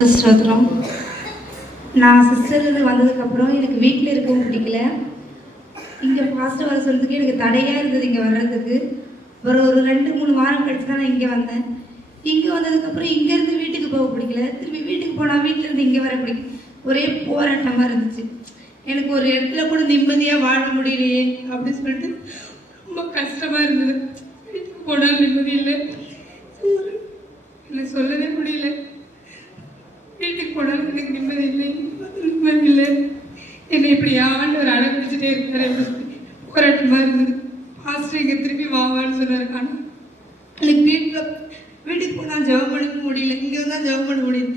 ஸ்தோத்திரம். நான் சிஸ்டர்லேருந்து வந்ததுக்கப்புறம் எனக்கு வீட்டில் இருக்கவும் பிடிக்கல. இங்கே பாஸ்டர் வர சொல்கிறதுக்கு எனக்கு தடையாக இருந்தது இங்கே வர்றதுக்கு. ஒரு 2-3 வாரம் கழிச்சு தான் நான் இங்கே வந்தேன். இங்கே வந்ததுக்கப்புறம் இங்கேருந்து வீட்டுக்கு போக பிடிக்கல. திரும்பி வீட்டுக்கு போனால் வீட்டிலேருந்து இங்கே வர பிடிக்கல. ஒரே போராட்டமாக இருந்துச்சு. எனக்கு ஒரு இடத்துல கூட நிம்மதியாக வாழ முடியலையே அப்படின்னு சொல்லிட்டு ரொம்ப கஷ்டமாக இருந்தது. வீட்டுக்கு போனால் நிம்மதி இல்லை, எனக்கு சொல்லவே முடியல. வீட்டுக்கு போனாலும் எனக்கு நிம்மதி இல்லை, நிம்மதி இல்லை. என்னை இப்படி ஆண்டவர் அடம்பிடிச்சிட்டே இருக்காரு. எப்படி போராட்டமாக இருந்தது. பாஸ்டர் இங்கே திரும்பி வாவான்னு சொன்னார். ஆனால் எனக்கு வீட்டுக்கு போனால் ஜெபம் பண்ண முடியல, இங்கே தான் ஜெபம் பண்ண முடியல.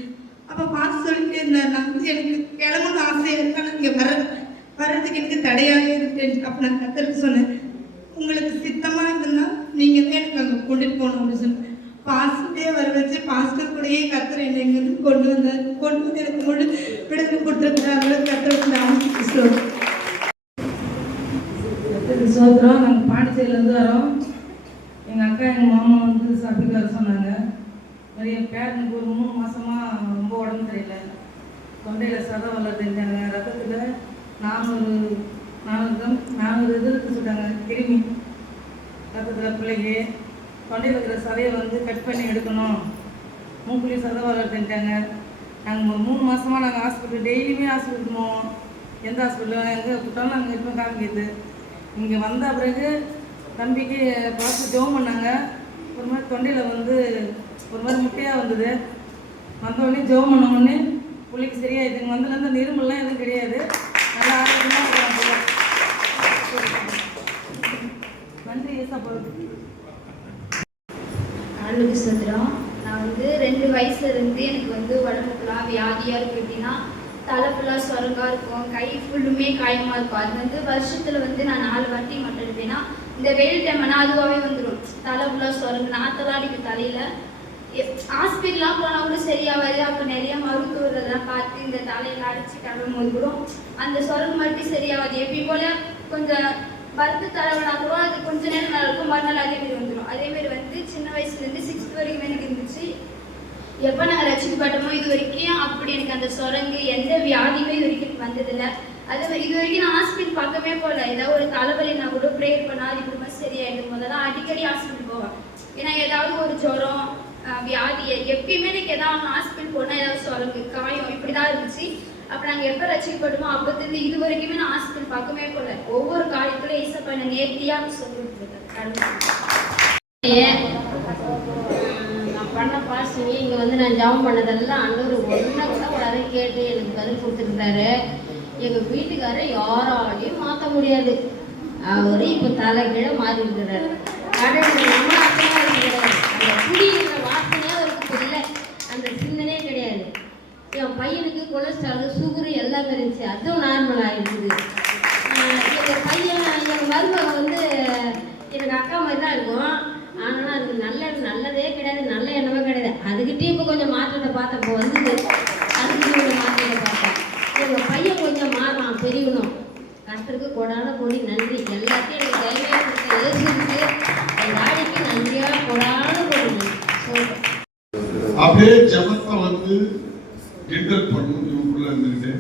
அப்போ பாஸ்டர் சொல்லிட்டே இருந்தார், நான் வந்து எனக்கு கிளம்பணும் ஆசையாக இருக்கான்னு இங்கே வர்றதுக்கு எனக்கு தடையாக இருக்கேன். அப்போ நான் கத்தருக்கு சொன்னேன், உங்களுக்கு சித்தமாக இருந்தால் நீங்கள் தான் எனக்கு அங்கே கொண்டுட்டு போகணும் அப்படின்னு சொன்னேன். பாஸ்டே வர வச்சு பாஸ்டர் கூடயே கத்தர் என்னை இங்கேருந்து கொண்டு வந்து எனக்கு முழு விடுதலை கொடுத்துருக்குறாங்க. கத்தருக்கு சோத்திரம். நாங்கள் பாண்டிச்சேரியிலேருந்து வரோம். எங்கள் அக்கா எங்கள் மாமா வந்து சபைக்கு வர சொன்னாங்க. நிறைய பேரனுக்கு ஒரு 3 மாதமாக ரொம்ப உடம்பு தெரியல. தொண்டையில் சதை வளர்த்துட்டாங்க. ரத்தத்தில் 400 இது இருக்கு சொல்லிட்டாங்க. கிருமி ரத்தத்தில் பிள்ளைக்கு தொண்டையில் இருக்கிற சதையை வந்து கட் பண்ணி எடுக்கணும். மூக்குள்ளி சதை வளர்த்துட்டாங்க. நாங்கள் 3 மாதமாக நாங்கள் ஹாஸ்பிட்டல் டெய்லியுமே ஹாஸ்பிட்டல் போவோம். எந்த ஹாஸ்பிட்டலும் எங்கே கூட்டாலும் நாங்கள் இப்போ காமிக்கிது. இங்கே வந்த பிறகு தம்பிக்கு பார்த்து ஜெபம் பண்ணாங்க. ஒரு மாதிரி தொண்டையில் வந்து ஒரு மாதிரி முட்டையாக வந்தது. வந்தோடனே ஜெபம் பண்ண உடனே பிள்ளைக்கு சரியாயிடுது. இங்கே வந்ததுலேருந்து அந்த இருமல்லாம் எதுவும் கிடையாது. நல்லா ஆரோக்கியமாக இருக்கிறாங்க. நன்றி ஏசப்பா. ஆளுக்கு சொல்கிறோம். நான் வந்து 2 வயசுலேருந்து எனக்கு வந்து உடம்பு ஃபுல்லாக வியாதியாக இருக்குது. எப்படின்னா தலை ஃபுல்லாக சொரங்காக இருக்கும், கை ஃபுல்லுமே காயமாக இருக்கும். அது வந்து வருஷத்தில் வந்து நான் 4 வாட்டி மட்டும் எடுப்பேன்னா இந்த வெயில் டைம்னா அதுவாகவே வந்துடும். தலை ஃபுல்லாக சொரங்கு நாத்தெல்லாம் அடிக்கும் தலையில். ஹாஸ்பிட்டலாம் போனால் கூட சரியாகாது. அப்போ நிறைய மருத்துவர்கள்லாம் பார்த்து இந்த தலையில் அடிச்சு தடவும் போது கூட அந்த சொரங்கு மட்டும் சரியாகாது. எப்படி போல் கொஞ்சம் பருத்து தடவினா கூட அது கொஞ்ச நேரம் நல்லா இருக்கும், மறுநாள் அதேமாரி வந்துடும். அதேமாரி வந்து சின்ன வயசுலேருந்து 6th வரைக்கும் எனக்கு இருந்துச்சு. எப்போ நாங்கள் ரசிக்கப்பட்டோமோ இது வரைக்கும் அப்படி எனக்கு அந்த சொரங்கு எந்த வியாதியுமே இது வரைக்கும் வந்ததில்லை. அதே மாதிரி இது வரைக்கும் நான் ஹாஸ்பிட்டல் பக்கமே போகல. ஏதாவது ஒரு தலைவலினா கூட ப்ரேயர் பண்ணால் அது இப்படி சரியாயிடும். முதல்ல அடிக்கடி ஹாஸ்பிட்டல் போவேன். ஏன்னா ஏதாவது ஒரு ஜுரம் வியாதி எப்பயுமே எனக்கு ஏதாவது ஹாஸ்பிட்டல் போனால் ஏதாவது சொரங்கு காயம் இப்படி தான் இருந்துச்சு. அப்போ நாங்கள் எப்போ ரசிக்கப்பட்டோமோ அப்போது இது வரைக்குமே நான் ஹாஸ்பிட்டல் பக்கமே போகல. ஒவ்வொரு காரியத்திலும் ஏசப்பா என்னை நேர்த்தியாக சொல்லிட்டு இருக்கேன். நான் பண்ண பாசிங்க இங்கே வந்து நான் ஜாம் பண்ணதெல்லாம் அன்னொரு ஒன்றை கூட வர கேட்டு எனக்கு பதில் கொடுத்துருந்தாரு. எங்கள் வீட்டுக்காரரை யாராலையும் மாற்ற முடியாது. அவர் இப்போ தலைகீழே மாறி இருக்கிறாரு. கடவுள் நம்ம அர்த்தமாக இருக்கிறாரு. அந்த குடிங்கிற வாசனையாக அவருக்கு இல்லை, அந்த சிந்தனையே கிடையாது. என் பையனுக்கு கொலஸ்ட்ரால் சுகரு எல்லாமே இருந்துச்சு, அதுவும் நார்மல் ஆகிடுக்குது. எங்கள் பையன் எங்கள் மருமகன் வந்து எனக்கு அக்கா மாதிரி தான் இருக்கும். ஆனால் அது நல்லதே கிடையாது, நல்ல எண்ணமே கிடையாது. அதுக்கிட்டே இப்போ கொஞ்சம் மாற்றத்தை பார்த்தப்போ வந்தது. அதுக்கிட்டே கொஞ்சம் மாற்றத்தை பார்த்தேன். எங்கள் பையன் கொஞ்சம் மாறான், பெரியணும். கஷ்டத்துக்கு கொடான கொடி நன்றி. எல்லாத்தையும் எனக்கு தைரியமாக கொடுத்த ஏசுக்கு என் ஆடிக்கு நன்றியாக கொடான கொடி நன்றி. அப்படியே ஜபத்தை வந்து கிண்டல் பண்ணும். இவங்களுக்குள்ள இருந்துக்கிட்டு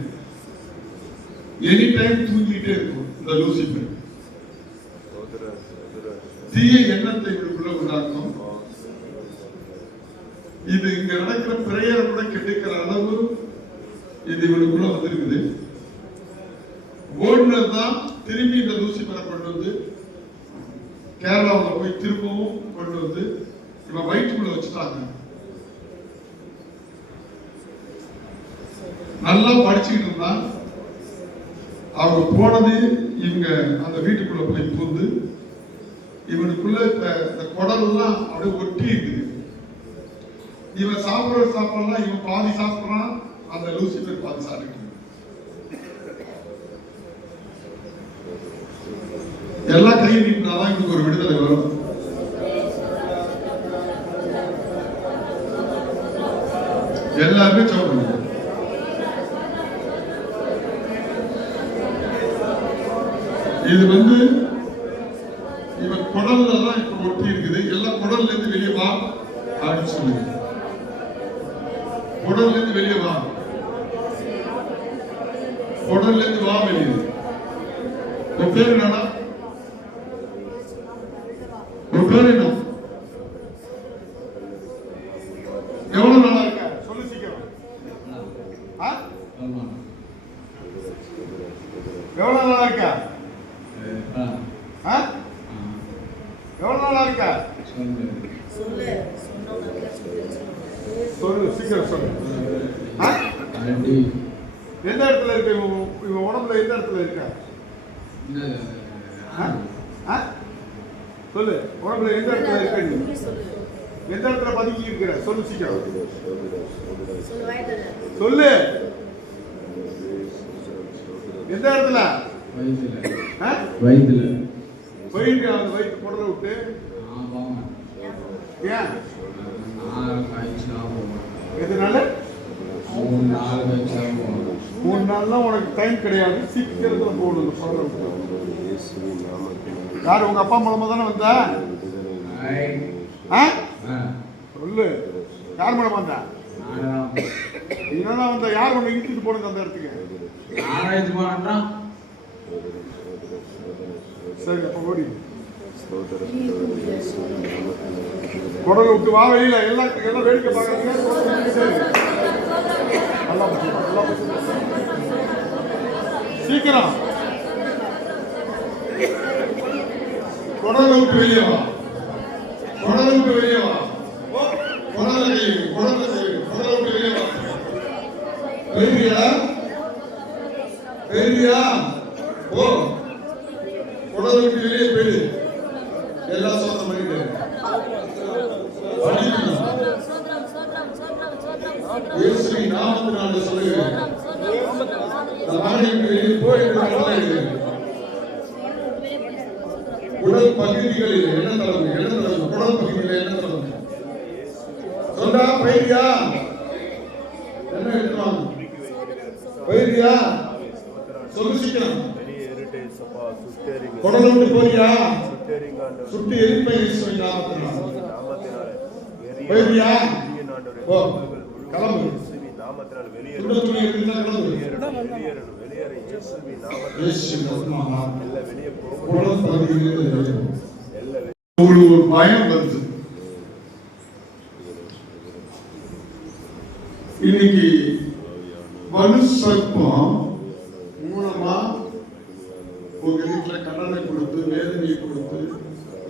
எனி டைம் தூங்கிட்டே இருக்கும். இந்த லூசிபர் தீய எண்ணத்தை இவங்களுக்குள்ள உண்டாக்கும். இது இங்க நடக்கிற பிரேயரை கூட கெடுக்கிற அளவு இது இவனுக்குள்ள வந்திருக்குது. ஓடுனர் தான் திரும்பி இந்த லூசிபரை கொண்டு வந்து கேரளாவில் போய் திரும்பவும் கொண்டு வந்து இவன் வயிற்றுக்குள்ள வச்சுட்டாங்க. நல்லா படிச்சுக்கிட்டு இருந்தா அவங்க போனது இவங்க அந்த வீட்டுக்குள்ள போய் புகுந்து இவனுக்குள்ள இந்த குடல்லாம் அப்படியே ஒட்டி இருக்குது. இவன் சாப்பிட்ற சாப்பாடுலாம் இவன் பாதி சாப்பிட்றான், அந்த லூசிபர் பாதி சாப்பிட்டு. எல்லாம் கை நீட்டினாதான் இவனுக்கு ஒரு விடுதலை வரும். எல்லாருமே சாப்பிடுங்க. இது வந்து இவன் குடல்ல தான் இப்ப ஒட்டி இருக்குது. எல்லாம் குடல்ல இருந்து வெளியே வா அப்படின்னு சொல்லுங்க. குடல்ல இருந்து வெளியே வா. குடல்ல இருந்து வா வெளியே. உன் பேர் என்னடா? உன் பேர் என்ன? எவ்வளவு நாளா இருக்க? சொல்லு சீக்கிரம். எவ்வளவு நாளா இருக்க? எவ்வளவு நாளா இருக்க? சொல்லு சீக்கிரம் சொல்லு. எந்த இடத்துல இருக்க? இவன் உடம்புல எந்த இடத்துல இருக்க? சொல்லு. உடம்புல எந்த இடத்துல இருக்க? நீ எந்த இடத்துல பதுக்கி இருக்கிற? சொல்லு சீக்கிரம் சொல்லு. எந்த இடத்துல? வயிற்றுல. வயிற்று அந்த வயிற்று குடலை விட்டு ஏன் எதனால? 3 நாள்லாம் உனக்கு டைம் கிடையாது. சீக்கிரத்தில் போகணும் இந்த குடலை விட்டு. யார் உங்க அப்பா மூலமா தானே வந்தா? சொல்லு. யார் மூலமா வந்தா? நீதான் வந்த. யார் உன்னை இழுத்துட்டு போனது அந்த இடத்துக்கு? சரி அப்ப ஓடி குடலை விட்டு வா வெளியில. எல்லாம் வேடிக்கை பார்க்கறீங்க. சீக்கிரம் குடலை விட்டு வெளியே வா. குடலை விட்டு வெளியே வா. குடலை விட்டு வெளியே வா. பெரியா ஓ குடலை விட்டு வெளியே போயிடு. எல்லாம் சொந்தம் பண்ணிட்டு இயேசுவின் நாமத்தினால சொல்லுகிறேன். உடல் பகுதிகளில் என்ன தலைமை? குடல் பகுதியில் என்ன தலைமை? சொன்னா பயிரியா என்ன எடுத்துவாங்க? பயிரியா சொல்லு சீக்கிரம். குடலை விட்டு போறியா? சுட்டு எரிப்பை இயேசுவின் நாமத்தினால. பயிரியா ஓ கிளம்பு. உங்களுக்கு ஒரு பயம் வருது. இன்னைக்கு வலு சர்ப்பம் மூலமா உங்க வீட்டுல கடனை கொடுத்து வேதனையை கொடுத்து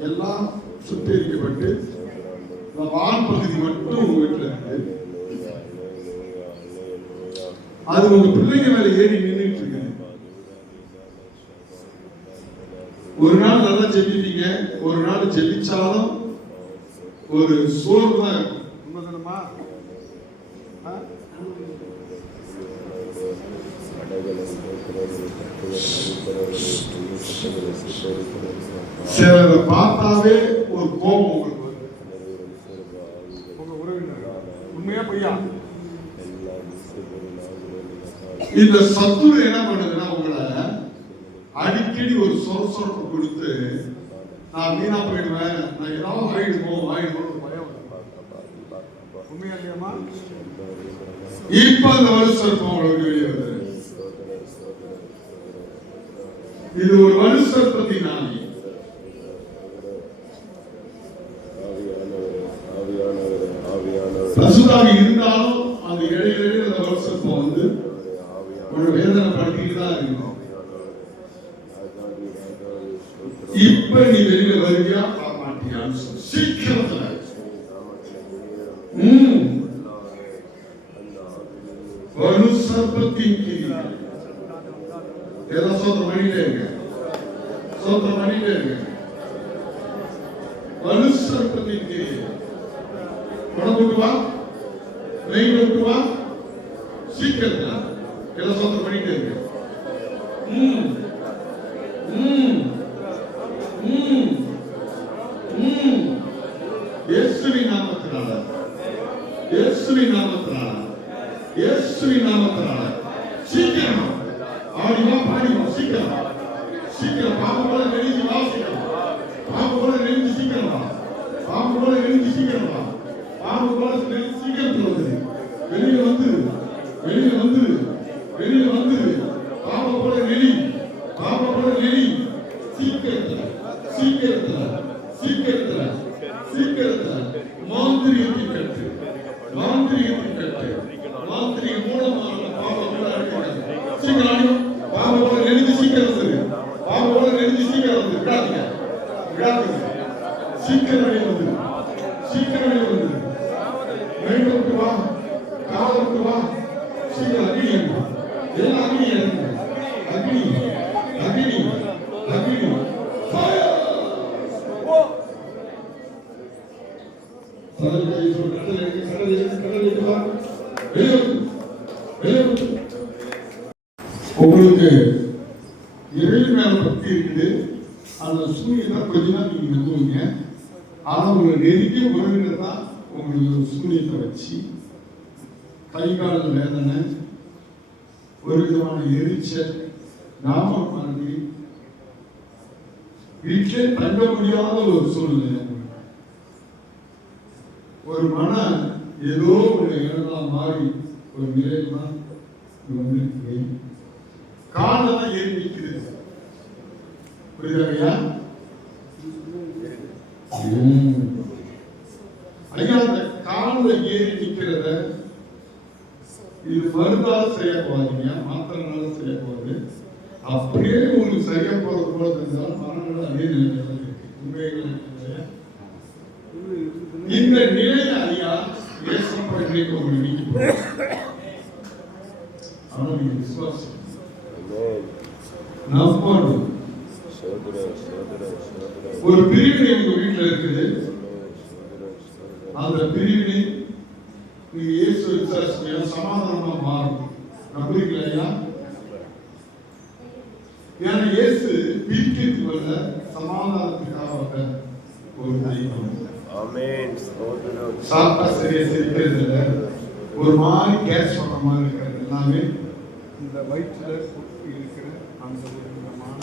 எல்லாம் சுத்திகரிக்கப்பட்டு வான் பகுதி மட்டும் உங்க வீட்டுல இருக்கு. அது உங்க பிள்ளைங்க மேல ஏறி நின்றுட்டு இருக்கு. ஒரு நாள் நல்லா ஜெபிப்பீங்க, ஒரு நாள் ஜெபிச்சாலும் ஒரு சோர்வு தான் இருக்கும். உண்மைதானமா? சிலரை பார்த்தாவே ஒரு கோபம் உங்களுக்கு வரும். உங்க உறவினர் உண்மையா பொய்யா? இந்த சத்துரு என்ன பண்ணுதுன்னா உங்களை அடிக்கடி ஒரு சொரசொரப்பு கொடுத்து நான் வீணா போயிடுவேன், நான் ஏதாவது ஆயிடுவோம் ஒரு பயம். உண்மையா இல்லையாமா? இப்ப அந்த வலுசற்பம் உங்களுக்கு வெளியே வருது. இது ஒரு வலுசற்பத்தின் ஆணி. பசுதாக இருந்தாலும் அந்த இடையிலே அந்த வலுசற்பம் வந்து ஒரு வேதனை படுத்திட்டு தான் இருக்கும். இப்ப நீ வெளியில வருவியா மாட்டியான்னு சீக்கிரத்துல வலுசற்பத்தின் கீழ் ஏதோ சோத்திரம் பண்ணிட்டே இருக்கு. வலுசற்பத்தின் கீழ் பணம் போட்டு வா, நெய் போட்டு வா, சீக்கிரத்துல எல்லாம் சோத்திரம் பண்ணிட்டே இருக்கு. இயேசுவின் நாமத்தினால சீக்கிரம் ஆடிவா பாடிவா. சீக்கிரம் பாம்பு போல நெருங்கி வா. பாம்பு போல நெருங்கி சீக்கிரம் வா. பாம்பு போல நெருங்கி சீக்கிரம் வா. பாம்பு போல நெருங்கி சீக்கிரம் வந்துரு. வெளியில வந்து வெளியில வந்து வெளியில வந்து பாவ போல நெளி பாவ போல நெளி சீக்கிரத்துல சீக்கிரத்துல சீக்கிரத்துல சீக்கிரத்துல மாந்திரிகத்தின் கட்டு மாந்திரிகத்தின் கட்டு மாந்திரிக மூலமான பாவ போல சீக்கிரம் பாவ போல நெளிஞ்சு சீக்கிரம் வந்து பாவ போல நெளிஞ்சு சீக்கிரம் வந்து விடாதீங்க விடாதீங்க சீக்கிரம் வெளியே வந்து சீக்கிரம் வெளியே வந்து மேற்கு வா காவலுக்கு வா சீக்கிரம் அக்னி எல்லாம் அக்னி அக்னி அக்னி அக்னி உங்களுக்கு இறைவன் மேல பக்தி இருக்குது. அந்த சூரியனை கொஞ்ச நாள் நீங்க நம்புவீங்க. ஆனா உங்களை நெருங்கிய உறவினர் தான் உங்களுக்கு சூரியத்தை வச்சு கை கால வேதனை, ஒரு விதமான எரிச்சல், நாம மாதிரி வீட்டிலே தங்க முடியாத ஒரு சூழ்நிலை, ஒரு மன ஏதோ ஒரு இடம்லாம் மாறி ஒரு நிலையில் தான் வந்திருக்கு. காலெல்லாம் ஏறி நிற்கிறது. புரியுதா ஐயா? அந்த காலில் ஏறி நிற்கிறத இது மருந்தால செய்ய போவாதீங்க, மாத்திரனால செய்ய போகுது. அப்படியே உங்களுக்கு சரியா போறது போல தெரிஞ்சாலும் மனநல அதே நிலையில இருக்கு. உண்மைகள் இந்த நிலையை ஐயா ஏசப்பா இன்றைக்கு உங்களுக்கு நீக்கி போடுறாங்க. ஆனா நீங்க விசுவாசம் நம்பணும். ஒரு பிரிவினை உங்க வீட்டுல இருக்குது. அந்த பிரிவினை நீங்க இயேசு விசுவாசிக்க சமாதானமா மாறும். நம்புறீங்களா ஐயா? ஏன்னா இயேசு பிரிக்கிறதுக்கு வல்ல சமாதானத்துக்காக ஒரு தெய்வம். ஆமென். சாப்பிட்டா சரியா சிரிக்கிறது இல்லை, ஒரு மாதிரி கேஸ் பண்ண மாதிரி இருக்கிறது எல்லாமே இந்த வயிற்றுல இருக்கிற அந்த ஒரு விதமான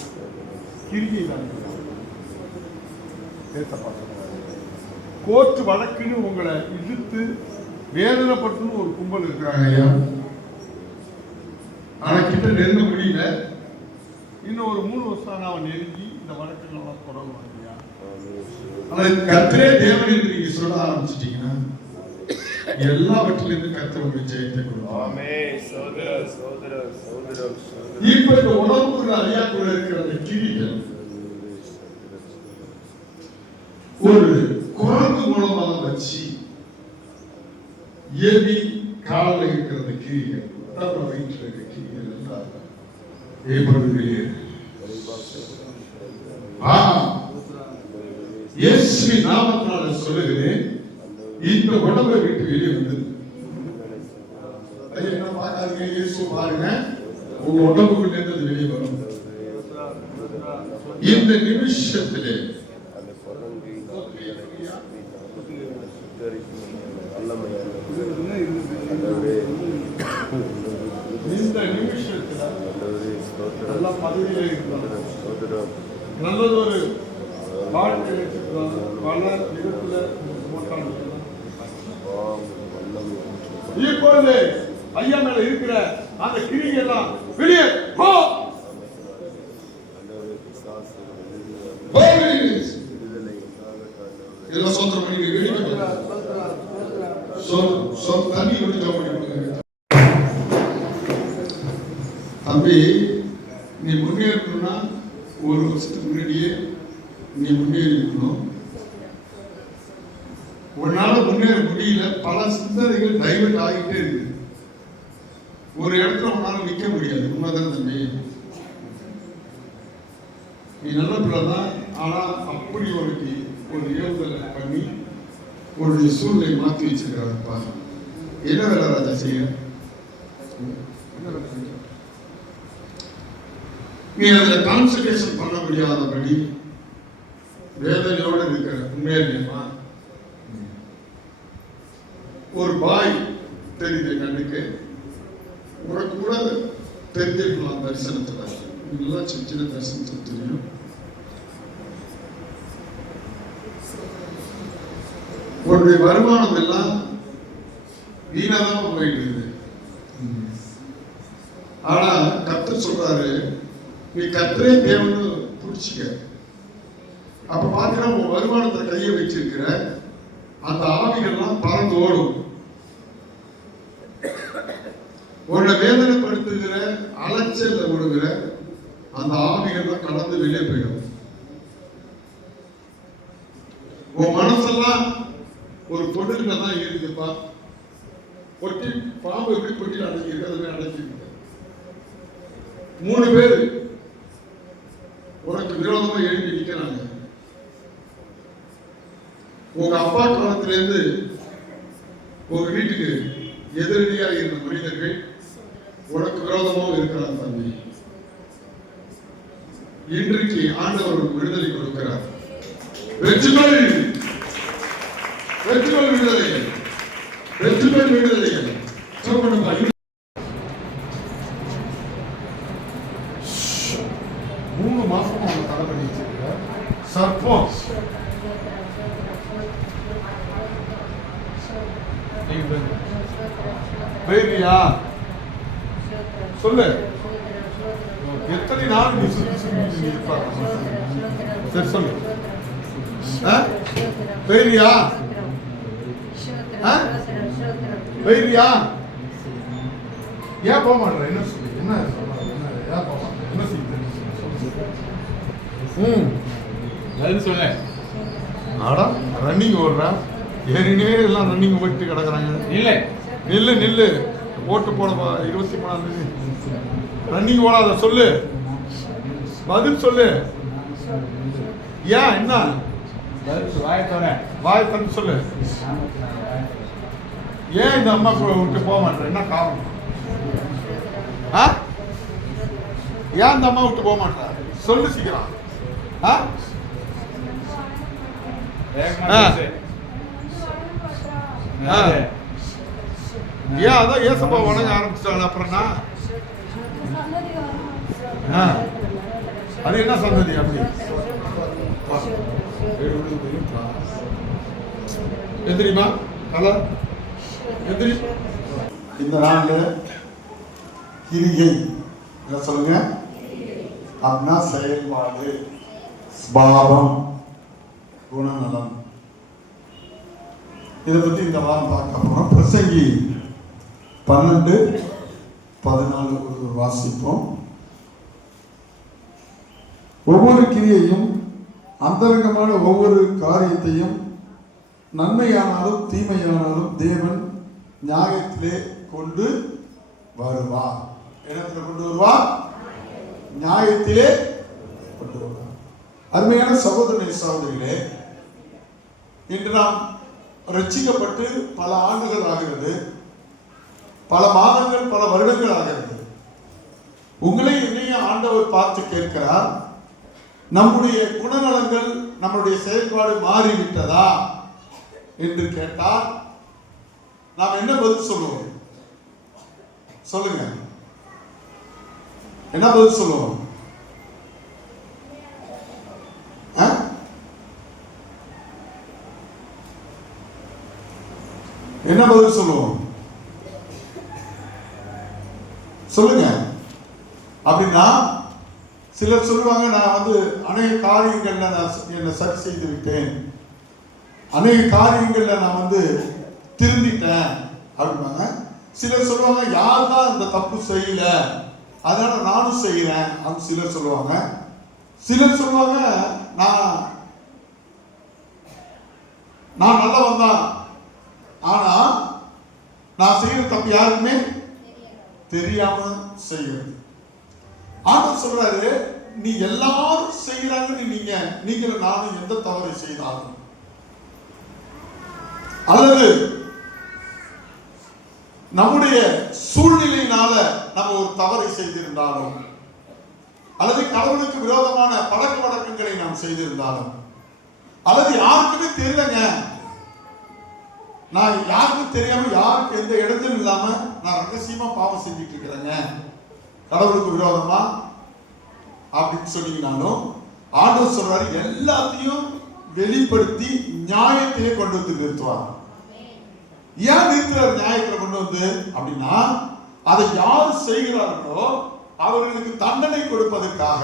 கிரியை தான் பேசப்பா. கோர்ட்டு வழக்குன்னு உங்களை இழுத்து வேதனைப்பட்டுன்னு ஒரு கும்பல் இருக்கிறாங்க ஐயா. ஆனா கிட்ட நெருங்க முடியல. இன்னும் ஒரு 3 வருஷம் அவன் நெருங்கி இந்த வழக்குகள் தொடங்குவாங்க ஐயா. ஆனா கர்த்தரே தேவன் என்று நீங்க சொல்ல ஆரம்பிச்சிட்டீங்கன்னா எல்லாவற்றிலிருந்து கர்த்தர் உங்களுக்கு ஜெயத்தை கொடுப்பார். ஆமென். சோதர சோதர சோதர சோதர. இப்ப இந்த உடம்புக்குள்ள ஐயா கூட இருக்கிற அந்த கிரீடம் ஒரு குரங்கு மூலமா வச்சு ஏவி காலில் இருக்கிற கீழே வயிற்றில் இருக்க கீழே எல்லாம் ஏற்படுகிறே. இயேசுவின் நாமத்தினால சொல்லுகிறேன், இந்த உடம்பை விட்டு வெளியே வந்தது. என்ன பார்க்காதீங்க, இயேசு பாருங்க, உங்க உடம்புக்குள்ள இருந்து வெளியே வரும். இந்த நிமிஷத்திலே இந்த நிமிஷத்துல நல்ல பதவியில இருக்கிறோம், நல்லதொரு வாழ்க்கை வச்சிருக்கிறோம், பல விதத்துல இப்பொழுது ஐயா மேல இருக்கிற அந்த கிரிகெல்லாம் வெளியே போ. இதெல்லாம் சொந்தம் பண்ணி வெளியே தண்ணி விட்டு தம்பி, நீ முன்னேறணும்னா 1 வருஷத்துக்கு முன்னாடியே நீ முன்னேறி இருக்கணும். உன்னால முன்னேற முடியல, பல சிந்தனைகள் டைவர்ட் ஆகிட்டே இருக்கு. ஒரு இடத்துல உன்னால நிற்க முடியாது. உண்மைதான் தம்பி, நீ நல்ல பிள்ளை தான். ஆனா அப்படி உனக்கு ஒரு ஏவுதலை பண்ணி உன்னுடைய சூழ்நிலை மாற்றி வச்சிருக்காருப்பா. என்ன வேலை ராஜா செய்ய? நீ அதுல கான்சன்ட்ரேஷன் பண்ண முடியாதபடி வேதனையோடு இருக்கிற உண்மையா? ஒரு பாய் தெரியுது கண்ணுக்கு, உனக்கு கூட தெரிஞ்சிருக்கலாம் தரிசனத்துல, நல்லா சின்ன சின்ன தரிசனத்துல தெரியும். உன்னுடைய வருமானம் எல்லாம் வீணாதான் போயிட்டு இருக்குது. ஆனா கர்த்தர் சொல்றாரு, நீ கர்த்தரே தேவன்னு பிடிச்சிக்க. அப்ப பாத்தீங்கன்னா உன் வருமானத்தை கையை வச்சிருக்கிற அந்த ஆவிகள்லாம் பறந்து ஓடும். உன்னை வேதனைப்படுத்துகிற அலைச்சல்ல விடுகிற அந்த ஆவிகள்லாம் கடந்து வெளியே போயிடும். உன் மனசெல்லாம் ஒரு பொண்ணுல தான் இருக்குப்பா. பொட்டி பாம்பு எப்படி பொட்டி அடக்கி இருக்கு, அதுவே அடக்கி இருக்கு. 3 பேர் உனக்கு விரோதமா எழுப்பி நிற்கிறாங்க. உங்க அப்பா காலத்திலிருந்து உங்க வீட்டுக்கு எதிரடியாக இருந்த மனிதர்கள் உனக்கு விரோதமாக இருக்கிறார் தம்பி. இன்றைக்கு ஆண்டவர் விடுதலை கொடுக்கிறார். வெற்றிகள் வெற்றிகள் விடுதலை, வெற்றிகள் விடுதலை. சொல்லுங்க 3 மாசமா அவங்க தலைவலி வச்சிருக்க சர்ப்பம். பேரியா சொல்லு, எத்தனை நாள் நீ சுத்தி இருப்பாங்க? சரி சொல்லு. பேரியா பேரியா ஏன் போக மாட்டேற? என்ன சொல்லு, என்ன ஏன் போக மாட்டேற? என்ன செய்ய சொல்ல? ஆடா ரன்னிங் ஓடுறா, ஏறினே எல்லாம் ரன்னிங் போயிட்டு கிடக்குறாங்க. இல்லை நில்லு நில்லு, ஓட்டு போட 23ஆம் தேதி ரன்னிங் ஓடாத. சொல்லு, பதில் சொல்லு. ஏன் என்ன வாய் தந்து சொல்லு. ஏன் இந்த அம்மா விட்டு போக மாட்டேற? என்ன காரணம்? ஏன் இந்த அம்மா விட்டு போக மாட்டேற? சொல்லு சீக்கிரம். ஏன் அதான் ஏசப்பா வணங்க ஆரம்பிச்சாங்க. அப்புறம்னா அது என்ன சந்ததி? அப்படி எந்திரிமா கலா எந்திரி. இந்த நாளில் கிரியை என்ன சொல்லுங்க அப்படின்னா செயல்பாடு, பாவம், குணநலம். இதை பற்றி இந்த வாரம் பார்க்க போகிறோம். பிரசங்கி 12:14 வாசிப்போம். ஒவ்வொரு கிரியையும் அந்தரங்கமான ஒவ்வொரு காரியத்தையும் நன்மையானாலும் தீமையானாலும் தேவன் நியாயத்திலே கொண்டு வருவார். இடத்துல கொண்டு வருவார், நியாயத்திலே கொண்டு வருவார். அருமையான சகோதர சகோதரிகளே, இன்று நாம் ரட்சிக்கப்பட்டு பல ஆண்டுகள் ஆகிறது, பல மாதங்கள் பல வருடங்கள் ஆகிறது. உங்களை என்னைய ஆண்டவர் பார்த்து கேட்கிறார், நம்முடைய குணநலங்கள் நம்முடைய செயல்பாடு மாறிவிட்டதா என்று கேட்டால் நாம் என்ன பதில் சொல்லுவோம்? சொல்லுங்க, என்ன பதில் சொல்லுவோம்? என்ன பதில் சொல்லுவோம்? சொல்லுங்க. அப்படின்னா சிலர் சொல்லுவாங்க, நான் அநேக காரியங்கள்ல நான் என்னை சரி செய்து விட்டேன், அநேக காரியங்கள்ல நான் திருந்திட்டேன் அப்படின்னாங்க. சிலர் சொல்லுவாங்க, யார் தான் இந்த தப்பு செய்யல அதனால நானும் செய்யறேன் அப்படின்னு சிலர் சொல்லுவாங்க. சிலர் சொல்லுவாங்க, நான் நல்லவன் தான், ஆனா நான் செய்யற தப்பு யாருக்குமே தெரியாம செய்யறது. ஆண்டவர் சொல்றாரு, நீ எல்லாரும் செய்யறாங்கன்னு நீங்களும் நானும் எந்த தவறை செய்தாலும், அல்லது நம்முடைய சூழ்நிலையினால நம்ம ஒரு தவறை செய்திருந்தாலும், அல்லது கடவுளுக்கு விரோதமான பழக்க வழக்கங்களை நாம் செய்திருந்தாலும், அல்லது யாருக்குமே தெரியலங்க, நான் யாருக்கும் தெரியாம யாருக்கு எந்த இடத்திலும் இல்லாம நான் ரகசியமா பாவம் செஞ்சுட்டு இருக்கிறேங்க கடவுளுக்கு விரோதமா அப்படின்னு சொன்னீங்கன்னாலும், ஆண்டவர் சொல்றாரு, எல்லாத்தையும் வெளிப்படுத்தி நியாயத்திலே கொண்டு வந்து நிறுத்துவார். ஏன் நிறுத்துறாரு நியாயத்துல கொண்டு வந்து அப்படின்னா, அதை யார் செய்கிறார்களோ அவர்களுக்கு தண்டனை கொடுப்பதற்காக,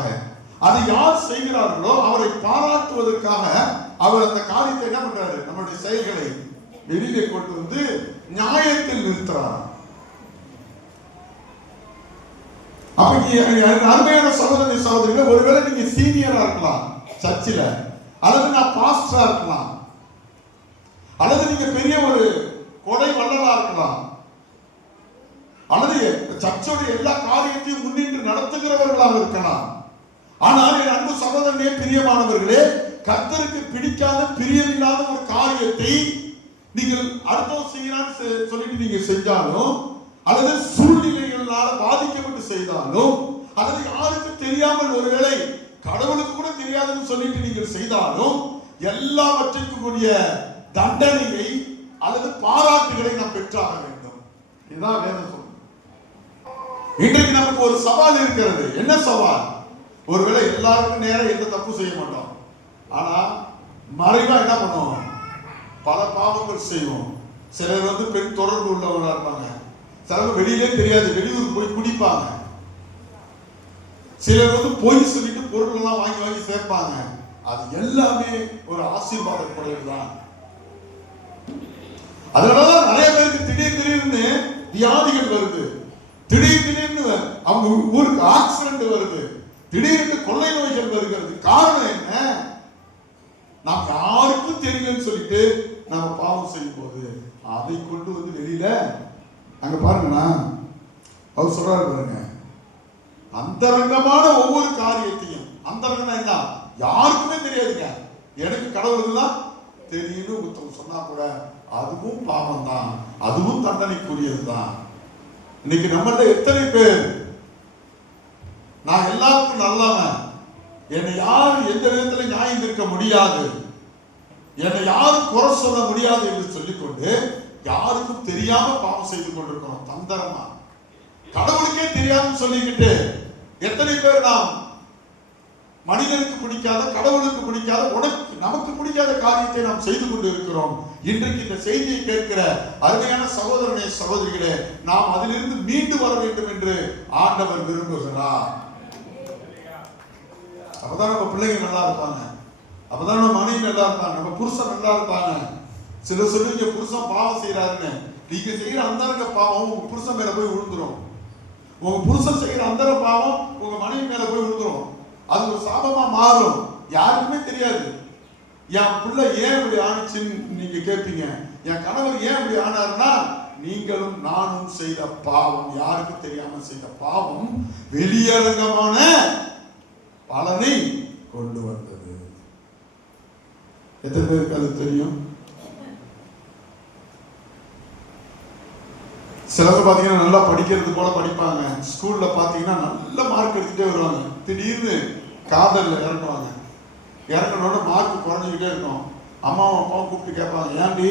அதை யார் செய்கிறார்களோ அவரை பாராட்டுவதற்காக அவர் அந்த காரியத்தை என்ன பண்றாரு, நம்மளுடைய செயல்களை வெளியிலே கொண்டு வந்து நியாயத்தில் நிறுத்துறார். அருமையான சகோதரி சகோதரிகள், ஒருவேளை நீங்க சீனியரா இருக்கலாம் சர்ச்சில், அல்லது நான் பாஸ்டரா இருக்கலாம், அல்லது நீங்க பெரிய ஒரு கொடை வள்ளலா இருக்கலாம், அல்லது சர்ச்சோடைய எல்லா காரியத்தையும் முன்னின்று நடத்துகிறவர்களாக இருக்கலாம். ஆனால் என் அன்பு சகோதரனே, பிரியமானவர்களே, கர்த்தருக்கு பிடிக்காத பிரியமில்லாத ஒரு காரியத்தை நீங்கள் அடுத்தவன் செய்யறான்னு சொல்லிட்டு நீங்க செஞ்சாலும், அல்லது சூழ்நிலைகளால பாதிக்கப்பட்டு செய்தாலும், அல்லது யாருக்கு தெரியாமல் ஒருவேளை கடவுளுக்கு கூட தெரியாதுன்னு சொல்லிட்டு நீங்கள் செய்தாலும், எல்லாவற்றுக்கும் கூடிய தண்டனையை அல்லது பாராட்டுகளை நாம் பெற்றாக வேண்டும். இதுதான் வேதம் சொல்லுது. இன்றைக்கு நமக்கு ஒரு சவால் இருக்கிறது. என்ன சவால்? ஒருவேளை எல்லாருக்கும் நேரம் எந்த தப்பு செய்ய மாட்டோம், ஆனா மறைவா என்ன பண்ணுவோம், பல பாவங்கள் செய்வோம். சிலர் வந்து பெண் தொடர்பு உள்ளவங்களா இருப்பாங்க, சிலர் வெளியிலே தெரியாது வெளியூர் போய் குடிப்பாங்க, சிலர் வந்து பொய் சொல்லிட்டு பொருள் எல்லாம் வாங்கி வாங்கி சேர்ப்பாங்க. அது எல்லாமே ஒரு ஆசீர்வாத குறைவு தான். அதனாலதான் நிறைய பேருக்கு திடீர்னு வியாதிகள் வருது, திடீர்னு அவங்க ஊருக்கு ஆக்சிடென்ட் வருது, திடீர்னு கொள்ளை நோய்கள் வருகிறது. காரணம் என்ன? நாம் யாருக்கும் தெரியலன்னு சொல்லிட்டு நம்ம பாவம் செய்யும் போது அதை கொண்டு வந்து வெளியில அங்க பாருங்கண்ணா, அவர் சொல்றாரு பாருங்க, அந்தரங்கமான ஒவ்வொரு காரியத்தையும், அந்தரங்கம்னா என்ன, யாருக்குமே தெரியாதுங்க, எனக்கு கடவுளுக்கு தான் தெரியும்னு ஒருத்தவங்க சொன்னா கூட அதுவும் பாவம் தான், அதுவும் தண்டனைக்குரியது தான். இன்னைக்கு நம்மள எத்தனை பேர் நான் எல்லாருக்கும் நல்லவன், என்னை யாரும் எந்த விதத்துல நியாயம் இருக்க முடியாது, என்னை யாரும் குறை சொல்ல முடியாது என்று சொல்லிக்கொண்டு யாருக்கும் தெரியாம பாவம் செய்து கொண்டிருக்கிறோம் தந்திரமா. கடவுளுக்கே தெரியாதுன்னு சொல்லிக்கிட்டு எத்தனை பேர் நாம் மனிதனுக்கு பிடிக்காத, கடவுளுக்கு பிடிக்காத, உனக்கு நமக்கு பிடிக்காத காரியத்தை நாம் செய்து கொண்டு இருக்கிறோம். இன்றைக்கு இந்த செய்தியை கேட்கிற அருமையான சகோதரனே சகோதரிகளே, நாம் அதிலிருந்து மீண்டு வர வேண்டும் என்று ஆண்டவர் விரும்புகிறார். அப்பதான் நம்ம பிள்ளைங்க நல்லா இருப்பாங்க, அப்பதான் நம்ம மனைவி நல்லா இருப்பாங்க, நம்ம புருஷன் நல்லா இருப்பாங்க. சில சொல்லுவீங்க புருஷன் பாவம் செய்யறாருன்னு, நீங்க செய்யற அந்தரங்க பாவம் உங்க புருஷன் மேல போய் விழுந்துரும், உங்க புருஷன் செய்யற அந்தர பாவம் உங்க மனைவி மேல போய் விழுந்துரும், அது ஒரு சாபமா மாறும். யாருக்குமே தெரியாது என் பிள்ளை ஏன் இப்படி ஆணுச்சுன்னு நீங்க கேட்பீங்க, என் கணவர் ஏன் இப்படி ஆனாருன்னா நீங்களும் நானும் செய்த பாவம், யாருக்கும் தெரியாம செய்த பாவம் வெளியரங்கமான பலனை கொண்டு வந்தது. எத்தனை பேருக்கு அது தெரியும்? சிலர் பாத்தீங்கன்னா நல்லா படிக்கிறது போல படிப்பாங்க, ஸ்கூல்ல பாத்தீங்கன்னா நல்ல மார்க் எடுத்துட்டே வருவாங்க, திடீர்னு காதல்ல இறங்குவாங்க, இறங்கினோட மார்க் குறைஞ்சிக்கிட்டே இருக்கும். அம்மாவும் அப்பாவும் கூப்பிட்டு கேட்பாங்க, ஏன்டி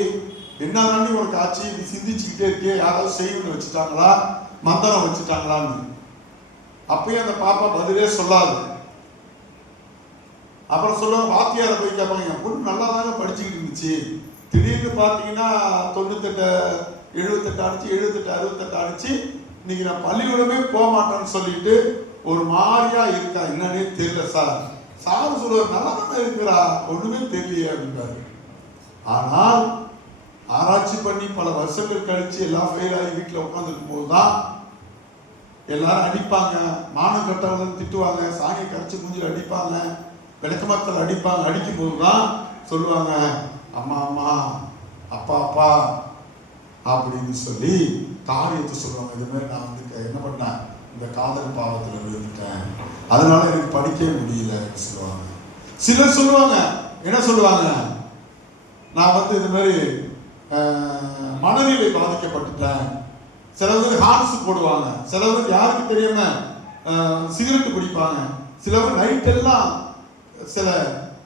என்ன தாண்டி உனக்கு ஆச்சு, நீ சிந்திச்சுக்கிட்டே இருக்கியே, யாராவது செய்வன்னு வச்சுட்டாங்களா, மந்திரம் வச்சுட்டாங்களான்னு. அப்பயும் அந்த பாப்பா பதிலே சொல்லாது. அப்புறம் சொல்லுவாங்க, வாத்தியாரை போய் கேட்பாங்க, என் பொண்ணு நல்லா தாங்க படிச்சுக்கிட்டு இருந்துச்சு, திடீர்னு பார்த்தீங்கன்னா 98 78 அடிச்சு 78 68 அடிச்சு இன்னைக்கு நான் பள்ளிக்கூடமே போக மாட்டேன்னு சொல்லிட்டு ஒரு மாதிரியா இருக்கா, என்னன்னே தெரியல சார். சார் சொல்லுவார், நல்லா தானே இருக்கிறா, ஒண்ணுமே தெரியலையே அப்படின்றாரு. ஆனால் ஆராய்ச்சி பண்ணி பல வருஷங்கள் கழிச்சு எல்லாம் ஃபெயில் ஆகி வீட்டில் உட்காந்துருக்கும் போதுதான் எல்லாரும் அடிப்பாங்க, மானம் கட்டவங்க திட்டுவாங்க, சாணியை கரைச்சி மூஞ்சில் அடிப்பாங்க, விளக்கமத்தில் அடிப்பாங்க. அடிக்கும் போதுதான் சொல்லுவாங்க, அம்மா அம்மா அப்பா அப்பா அப்படின்னு சொல்லி காரியத்தை சொல்லுவாங்க. இது மாதிரி நான் வந்து என்ன பண்ணேன், இந்த காதல் பாவத்தில் விழுந்துட்டேன், அதனால எனக்கு படிக்கவே முடியல சொல்லுவாங்க. சிலர் சொல்லுவாங்க, என்ன சொல்லுவாங்க, நான் வந்து இது மாதிரி மனநிலை பாதிக்கப்பட்டுட்டேன். சிலவர் ஹார்ஸ் போடுவாங்க, சிலவர் யாருக்கு தெரியாம சிகரெட் குடிப்பாங்க, சிலவர் நைட் எல்லாம் சில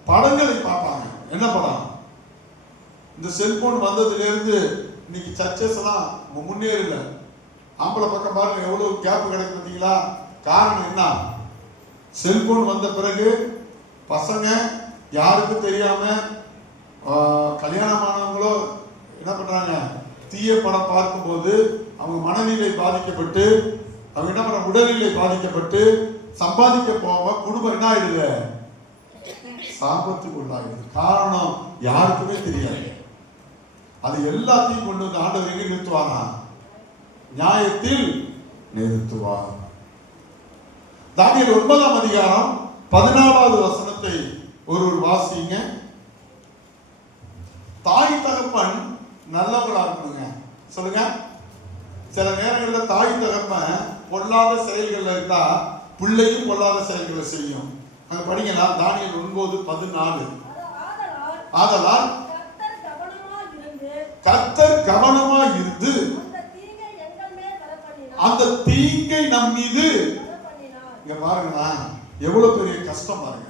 படங்களை பார்ப்பாங்க. என்ன படம்? இந்த செல்போன் வந்ததுல இருந்து இன்னைக்கு சர்ச்சஸ் எல்லாம் முன்னேறல. ஆம்பளை பக்கம் பாருங்க எவ்வளவு கேப் கிடைக்கு பார்த்தீங்களா? காரணம் என்ன? செல்போன் வந்த பிறகு பசங்க யாருக்கும் தெரியாம கல்யாணமானவங்களோ என்ன பண்றாங்க, தீய படம் பார்க்கும்போது அவங்க மனநிலை பாதிக்கப்பட்டு அவங்க என்ன பண்ண உடல்நிலை பாதிக்கப்பட்டு சம்பாதிக்க போகாம குடும்பம் என்ன ஆயிடுது, சாபத்துக்கு உள்ளாயிடுது. காரணம் யாருக்குமே தெரியாது. அது எல்லாத்தையும் கொண்டு வந்து ஆண்டவர் எங்க நிறுத்துவாரா? நியாயத்தில் நிறுத்துவார். தானியேல் 9ஆம் அதிகாரம் 14வது வசனத்தை ஒருவர் வாசிங்க. தாய் தகப்பன் நல்லவங்களா இருக்கணுங்க. சொல்லுங்க. சில நேரங்களில் தாய் தகப்பன் பொல்லாத செயல்கள்ல இருந்தா பிள்ளையும் பொல்லாத செயல்களை செய்யும். அங்க படிக்கலாம். தானியேல் 9:14. ஆதலால் கர்த்தர் கவனமா இருந்து அந்த தீங்கை நம் மீது, இங்க பாருங்களா எவ்வளவு பெரிய கஷ்டம் பாருங்க.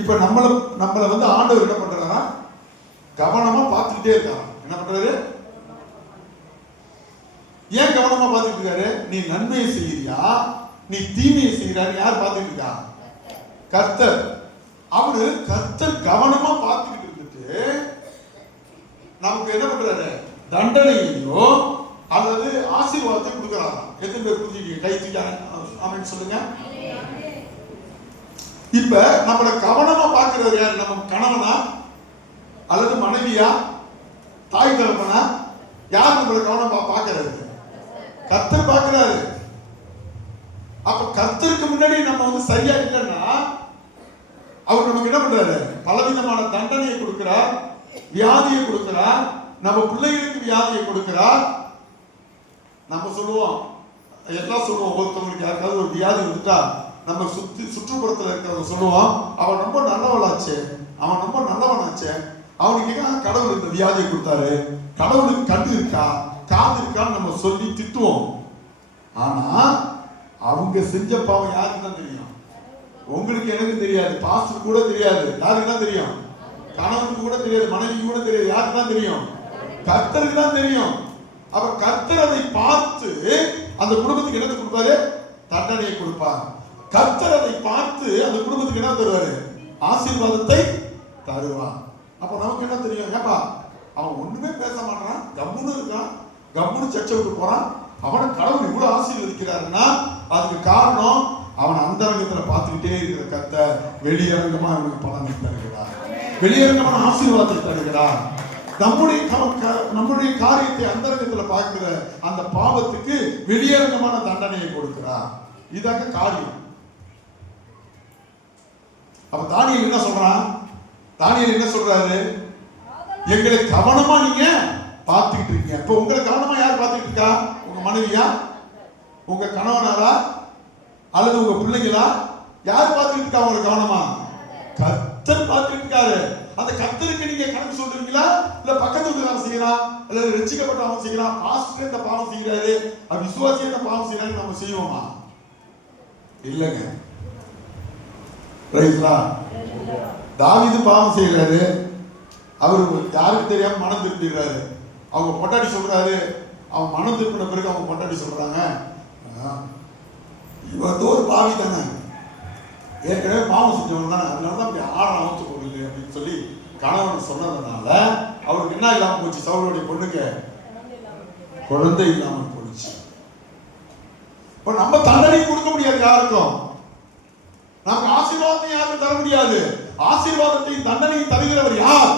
இப்ப நம்மள வந்து ஆண்டவர் என்ன பண்றாருன்னா கவனமா பார்த்துக்கிட்டே இருக்காரு. என்ன பண்றாரு? ஏன் கவனமா பார்த்துட்டு இருக்காரு? நீ நன்மையை செய்யறியா நீ தீமையை செய்யறாரு? யார் பார்த்துட்டு இருக்கா? கர்த்தர். அவரு கர்த்தர் கவனமா பார்த்துக்கிட்டு இருந்துட்டு நமக்கு என்ன பண்றாரு? தண்டனையோ அல்லது ஆசீர்வாதத்தை கொடுக்கிறாரா? எத்தனை பேர் புரிஞ்சுக்கீங்க? கை தூக்கி ஆமென் சொல்லுங்க. இப்ப நம்மள கவனமா பார்க்கிறவர் யார்? நம்ம கணவனா அல்லது மனைவியா தாய் தகப்பனா? யார் நம்மள கவனமா பார்க்கிறது? கர்த்தர் பார்க்கிறாரு. அப்ப கர்த்தருக்கு முன்னாடி நம்ம வந்து சரியா இல்லைன்னா அவர் நமக்கு என்ன பண்றாரு? பலவிதமான தண்டனையை கொடுக்கிறார், வியாதியை கொடுக்கிறார், நம்ம பிள்ளைகளுக்கு வியாதியை கொடுக்கிறார். நம்ம சொல்லுவோம், எல்லாம் சொல்லுவோம், ஒருத்தவங்களுக்கு யாருக்காவது ஒரு வியாதி வந்துட்டா நம்ம சுற்றுப்புறத்தில் இருக்கிறவங்க சொல்லுவோம், அவன் ரொம்ப நல்லவளாச்சே, அவன் ரொம்ப நல்லவனாச்சே, அவனுக்கு கடவுள் இந்த வியாதியை கொடுத்தாரு, கடவுளுக்கு கண்ணு இருக்கா காது இருக்கான்னு நம்ம சொல்லி திட்டுவோம். ஆனா அவங்க செஞ்ச பாவம் யாருக்கு தான் தெரியும்? உங்களுக்கு எனக்கு தெரியாது, பாஸ்டர் கூட தெரியாது. யாருக்கு தான் தெரியும்? கணவனுக்கு கூட தெரியாது, மனைவிக்கு கூட தெரியாது. யாருக்கு தான் தெரியும்? கர்த்தருக்கு தான் தெரியும். அப்ப கர்த்தர் அதை பார்த்து அந்த குடும்பத்துக்கு என்ன கொடுப்பாரு? தண்டனையை கொடுப்பார். கர்த்தர் அதை பார்த்து அந்த குடும்பத்துக்கு என்ன தருவாரு? ஆசீர்வாதத்தை தருவார். அப்ப நமக்கு என்ன தெரியும்? ஏப்பா அவன் ஒண்ணுமே பேச மாட்டான், கம்முன்னு இருக்கான், கம்முன்னு சர்ச்சை விட்டு போறான், அவனை கடவுள் இவ்வளவு ஆசீர்வதிக்கிறாருன்னா அதுக்கு காரணம் அவன் அந்தரங்கத்துல பார்த்துக்கிட்டே இருக்கிற கர்த்தர் வெளியரங்கமா அவனுக்கு பலனை தருகிறார், வெளியரங்கமான ஆசீர்வாதத்தை தருகிறார். நம்முடைய காரியத்தை அந்தரங்கத்துல பார்க்கிற அந்த பாவத்துக்கு வெளியரங்கமான தண்டனையை கொடுக்கிறார். இதாங்க காரியம். அப்ப தானியேல் என்ன சொல்றான்? தானியேல் என்ன சொல்றாரு? எங்களை கவனமா நீங்க பார்த்துக்கிட்டு இருக்கீங்க. இப்ப உங்களை கவனமா யார் பார்த்துக்கிட்டு இருக்கா? உங்க மனைவியா, உங்க கணவனாரா, அல்லது உங்க பிள்ளைங்களா? யார் பார்த்துக்கிட்டு இருக்கா உங்களை கவனமா? கர்த்தர் பார்த்துக்கிட்டு இருக்காரு. அந்த கர்த்தருக்கு நீங்க கணக்கு சொல்றீங்களா? இல்ல பக்கத்து வீட்டுக்காரன் செய்யலாம், இல்ல ரட்சிக்கப்பட்டவன் செய்யலாம், பாஸ்டர் இந்த பாவம் செய்யறாரு, விசுவாசி இந்த பாவம் செய்யறாரு நம்ம செய்வோமா? இல்லங்க. தாவீது பாவம் செய்யறாரு, அவரு யாருக்கு தெரியாம மனம் திருப்பிடுறாரு. அவங்க பொட்டாட்டி சொல்றாரு, அவன் மனம் திருப்பின பிறகு அவங்க பொட்டாட்டி சொல்றாங்க, இவன் ஒரு பாவி தானே, ஏற்கனவே பாவம் செஞ்சவன் தானே, அதனாலதான் அப்படி ஆடம் அமைச்சு போடுது அப்படின்னு சொல்லி கணவன் சொன்னதுனால அவருக்கு என்ன இல்லாம போச்சு? சவுளுடைய பொண்ணுக்கு குழந்தை இல்லாமல் போச்சு. இப்ப நம்ம தண்டனை கொடுக்க முடியாது யாருக்கும், நமக்கு ஆசீர்வாதத்தை யாருக்கும் தர முடியாது. ஆசீர்வாதத்தையும் தண்டனையும் தருகிறவர் யார்?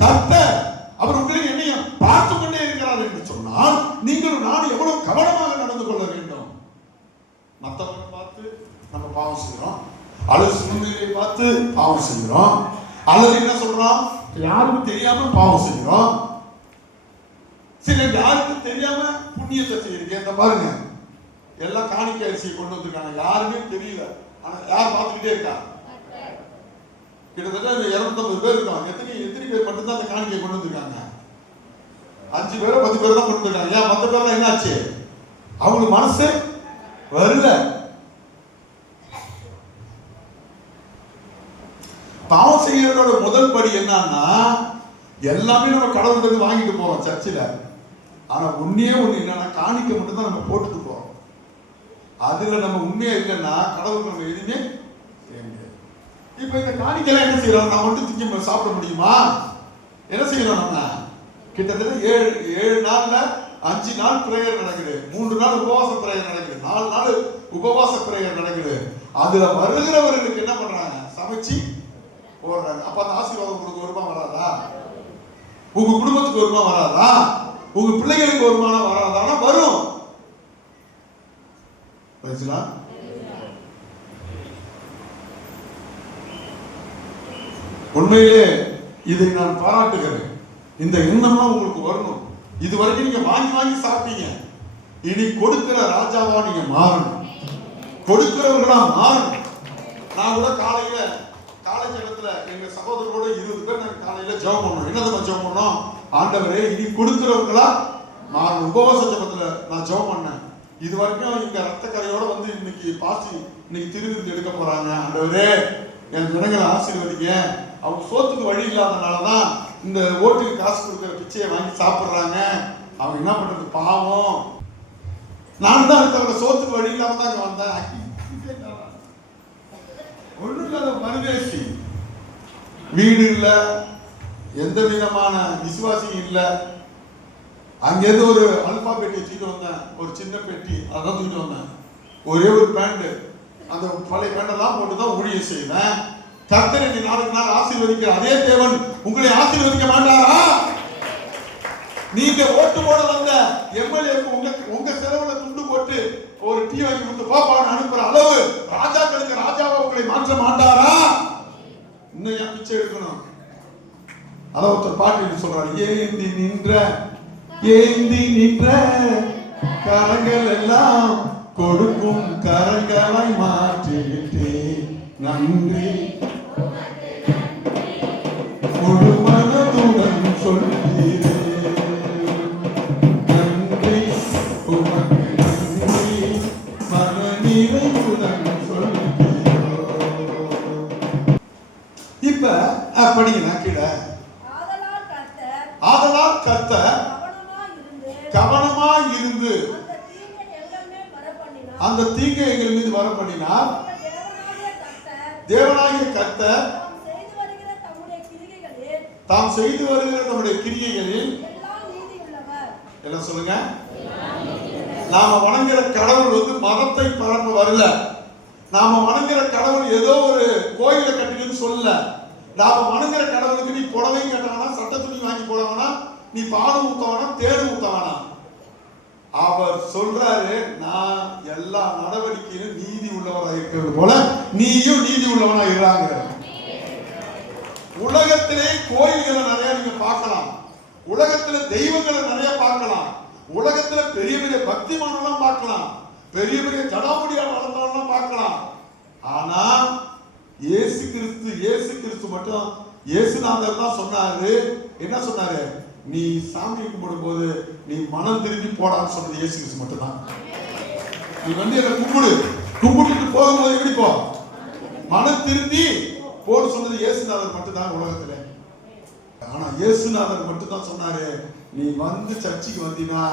கர்த்தர். அவர் உங்களுக்கு என்னையும் பார்த்து கொண்டே இருக்கிறார் என்று சொன்னால் நீங்களும் நானும் எவ்வளவு கவனமாக நடந்து கொள்ள வேண்டும். மற்றவங்களை பார்த்து நம்ம பாவம் செய்கிறோம், அல்லது சூழ்நிலையை பார்த்து பாவம் செய்கிறோம், அல்லது என்ன சொல்றோம் யாருக்கும் தெரியாம பாவம் செய்கிறோம். சில யாருக்கும் தெரியாம புண்ணியத்தை செய்யறீங்க. இந்த பாருங்க, எல்லாம் காணிக்கை அரிசியை கொண்டு வந்திருக்காங்க, யாருமே தெரியல, ஆனா யார் பார்த்துக்கிட்டே இருக்கா? கிட்டத்தட்ட 250 பேர் இருக்காங்க. எத்தனை பேர் மட்டும்தான் அந்த காணிக்கை கொண்டு வந்திருக்காங்க? 5 பேரோ 10 பேர் தான் கொண்டு வந்திருக்காங்க. ஏன் மற்ற பேர்லாம் என்னாச்சு? அவங்களுக்கு மனசு வரல. பாவம் செய்யறதோட முதல் படி என்னன்னா, எல்லாமே நம்ம கடவுள்கிட்ட வாங்கிட்டு போறோம் சர்ச்சில். ஆனா ஒன்னே ஒண்ணு என்னன்னா, காணிக்கை மட்டும் தான் நம்ம போட்டுட்டு போறோம். அதுல நம்ம உண்மையா இல்லைன்னா கடவுளுக்கு நம்ம எதுவுமே செய்ய முடியாது. இப்ப இந்த காணிக்கைலாம் என்ன செய்யறோம்? நம்ம மட்டும் திங்க சாப்பிட முடியுமா? என்ன செய்யறோம்? நம்ம கிட்டத்தட்ட 7 நாள்ல 5 நாள் பிரேயர் நடக்குது, 3 நாள் உபவாச பிரேயர் நடக்குது, 4 நாள் உபவாச பிரேயர் நடக்குது. அதுல வருகிறவர்களுக்கு என்ன பண்றாங்க? சமைச்சு போடுறாங்க. அப்ப அந்த ஆசீர்வாதம் உங்களுக்கு வருமா வராதா? உங்க குடும்பத்துக்கு வருமா வராதா? உங்க பிள்ளைகளுக்கு வருமானம் வராதானா? வரும். பேசலாம். உண்மையிலே இதை நான் பாராட்டுகிறேன். இந்த எண்ணம்லாம் உங்களுக்கு வரணும். இது வரைக்கும் நீங்க வாங்கி வாங்கி சாப்பிட்டீங்க. இனி கொடுக்கிற ராஜாவா நீங்க மாறணும், கொடுக்கிறவர்களா மாறணும். நான் கூட காலையில காலை ஜெபத்துல எங்க சகோதரரோட 20 பேர் நாங்க காலையில ஜெபம் பண்ணோம். என்னது ஜெபம் பண்ணோம்? ஆண்டவரே இனி கொடுக்கிறவங்களா மாறணும். உபவாச ஜெபத்துல நான் ஜெபம் பண்ணேன். இது வரைக்கும் இங்க ரத்தக்கரையோட வந்து இன்னைக்கு பாசி இன்னைக்கு திருவிருந்து எடுக்க போறாங்க. ஆண்டவரே என் ஜனங்களை ஆசீர்வதிங்க. அவங்க சோத்துக்கு வழி இல்லாதனாலதான் இந்த ஓட்டுக்கு காசு கொடுக்கிற பிச்சையை வாங்கி சாப்பிடுறாங்க. அவங்க என்ன பண்றது? பாவம். நான் தான் அடுத்தவங்க சோத்துக்கு வழி இல்லாம தான் இங்க வந்தேன். ஒண்ணும் இல்லாத பரதேசி, வீடு இல்ல, எந்த விதமான விசுவாசியும் இல்ல. அங்கேருந்து ஒரு அல்பா பெட்டி தூக்கிட்டு வந்தேன், ஒரு சின்ன பெட்டி, அதான் தூக்கிட்டு வந்தேன். ஒரே ஒரு பேண்ட், அந்த பழைய பேண்டெல்லாம் போட்டுதான் ஊழியம் செய்வேன். கர்த்தரை நீ நாளுக்கு நாள் ஆசீர்வதிக்கிற அதே தேவன் உங்களை ஆசீர்வதிக்க மாட்டாரா? நீங்க ஓட்டு போட வந்த எம்எல்ஏக்கு உங்க செலவுல துண்டு போட்டு ஒரு டீ வாங்கி கொடுத்து பாப்பான்னு அனுப்புற அளவு ராஜாக்களுக்கு ராஜாவா உங்களை மாற்ற மாட்டாரா? இன்னும் ஏன் பிச்சை எடுக்கணும்? அதான் ஒருத்தர் பாட்டு சொல்றாரு, ஏந்தி நின்ற கரங்கள் எல்லாம் கொடுக்கும் கரங்களை மாற்றிவிட்டே நன்றி முழு மனதுடன் சொல்கிறேன். நன்றி உமக்கு நன்றி மனநிறைவுடன் சொல்கிறோம். இப்ப படிங்க கீழே. ஆதலால் கர்த்தர் கவனமா இருந்து அந்த தீங்கை எங்கள் மீது வர பண்ணினார். தேவனாகிய கர்த்தர் தாம் செய்து வருகிற நம்முடைய கிரியைகளில் என்ன சொல்லுங்க? நாம வணங்குற கடவுள் வந்து மதத்தை பரப்ப வரல. நாம வணங்குற கடவுள் ஏதோ ஒரு கோயிலை கட்டுன்னு சொல்லல. நாம வணங்குற கடவுளுக்கு நீ புடவையும் கட்டவானா, சட்ட துணி வாங்கி போடவானா, நீ பால் ஊத்தவானா, தேடு ஊத்தவானா. அவர் சொல்றாரு, நான் எல்லா நடவடிக்கையிலும் நீதி உள்ளவராக இருக்கிறது போல நீயும் நீதி உள்ளவனா இருக்கிறாங்க. உலகத்திலே கோயில்களை நிறைய நீங்க பார்க்கலாம், உலகத்துல தெய்வங்களை நிறைய பார்க்கலாம், உலகத்துல பெரிய பெரிய பக்திமானெல்லாம் பார்க்கலாம், பெரிய பெரிய ஜடாமுடியால் வளர்ந்தவெல்லாம் பார்க்கலாம். ஆனா இயேசு கிறிஸ்து மட்டும், இயேசுநாதர் தான் சொன்னாரு. என்ன சொன்னாரு? நீ சாமி கும்பிடும் போது நீ மனம் திரும்பி போடான்னு சொன்னது இயேசு கிறிஸ்து மட்டும்தான். நீ வந்து என்ன கும்பிட்டுட்டு போகும்போது எப்படி போ, மனம் திரும்பி போன்னு சொன்னது இயேசுநாதர் மட்டும்தான் உலகத்துல. ஆனா இயேசுநாதர் மட்டும் தான் சொன்னாரு, நீ வந்து சர்ச்சுக்கு வந்தீங்கன்னா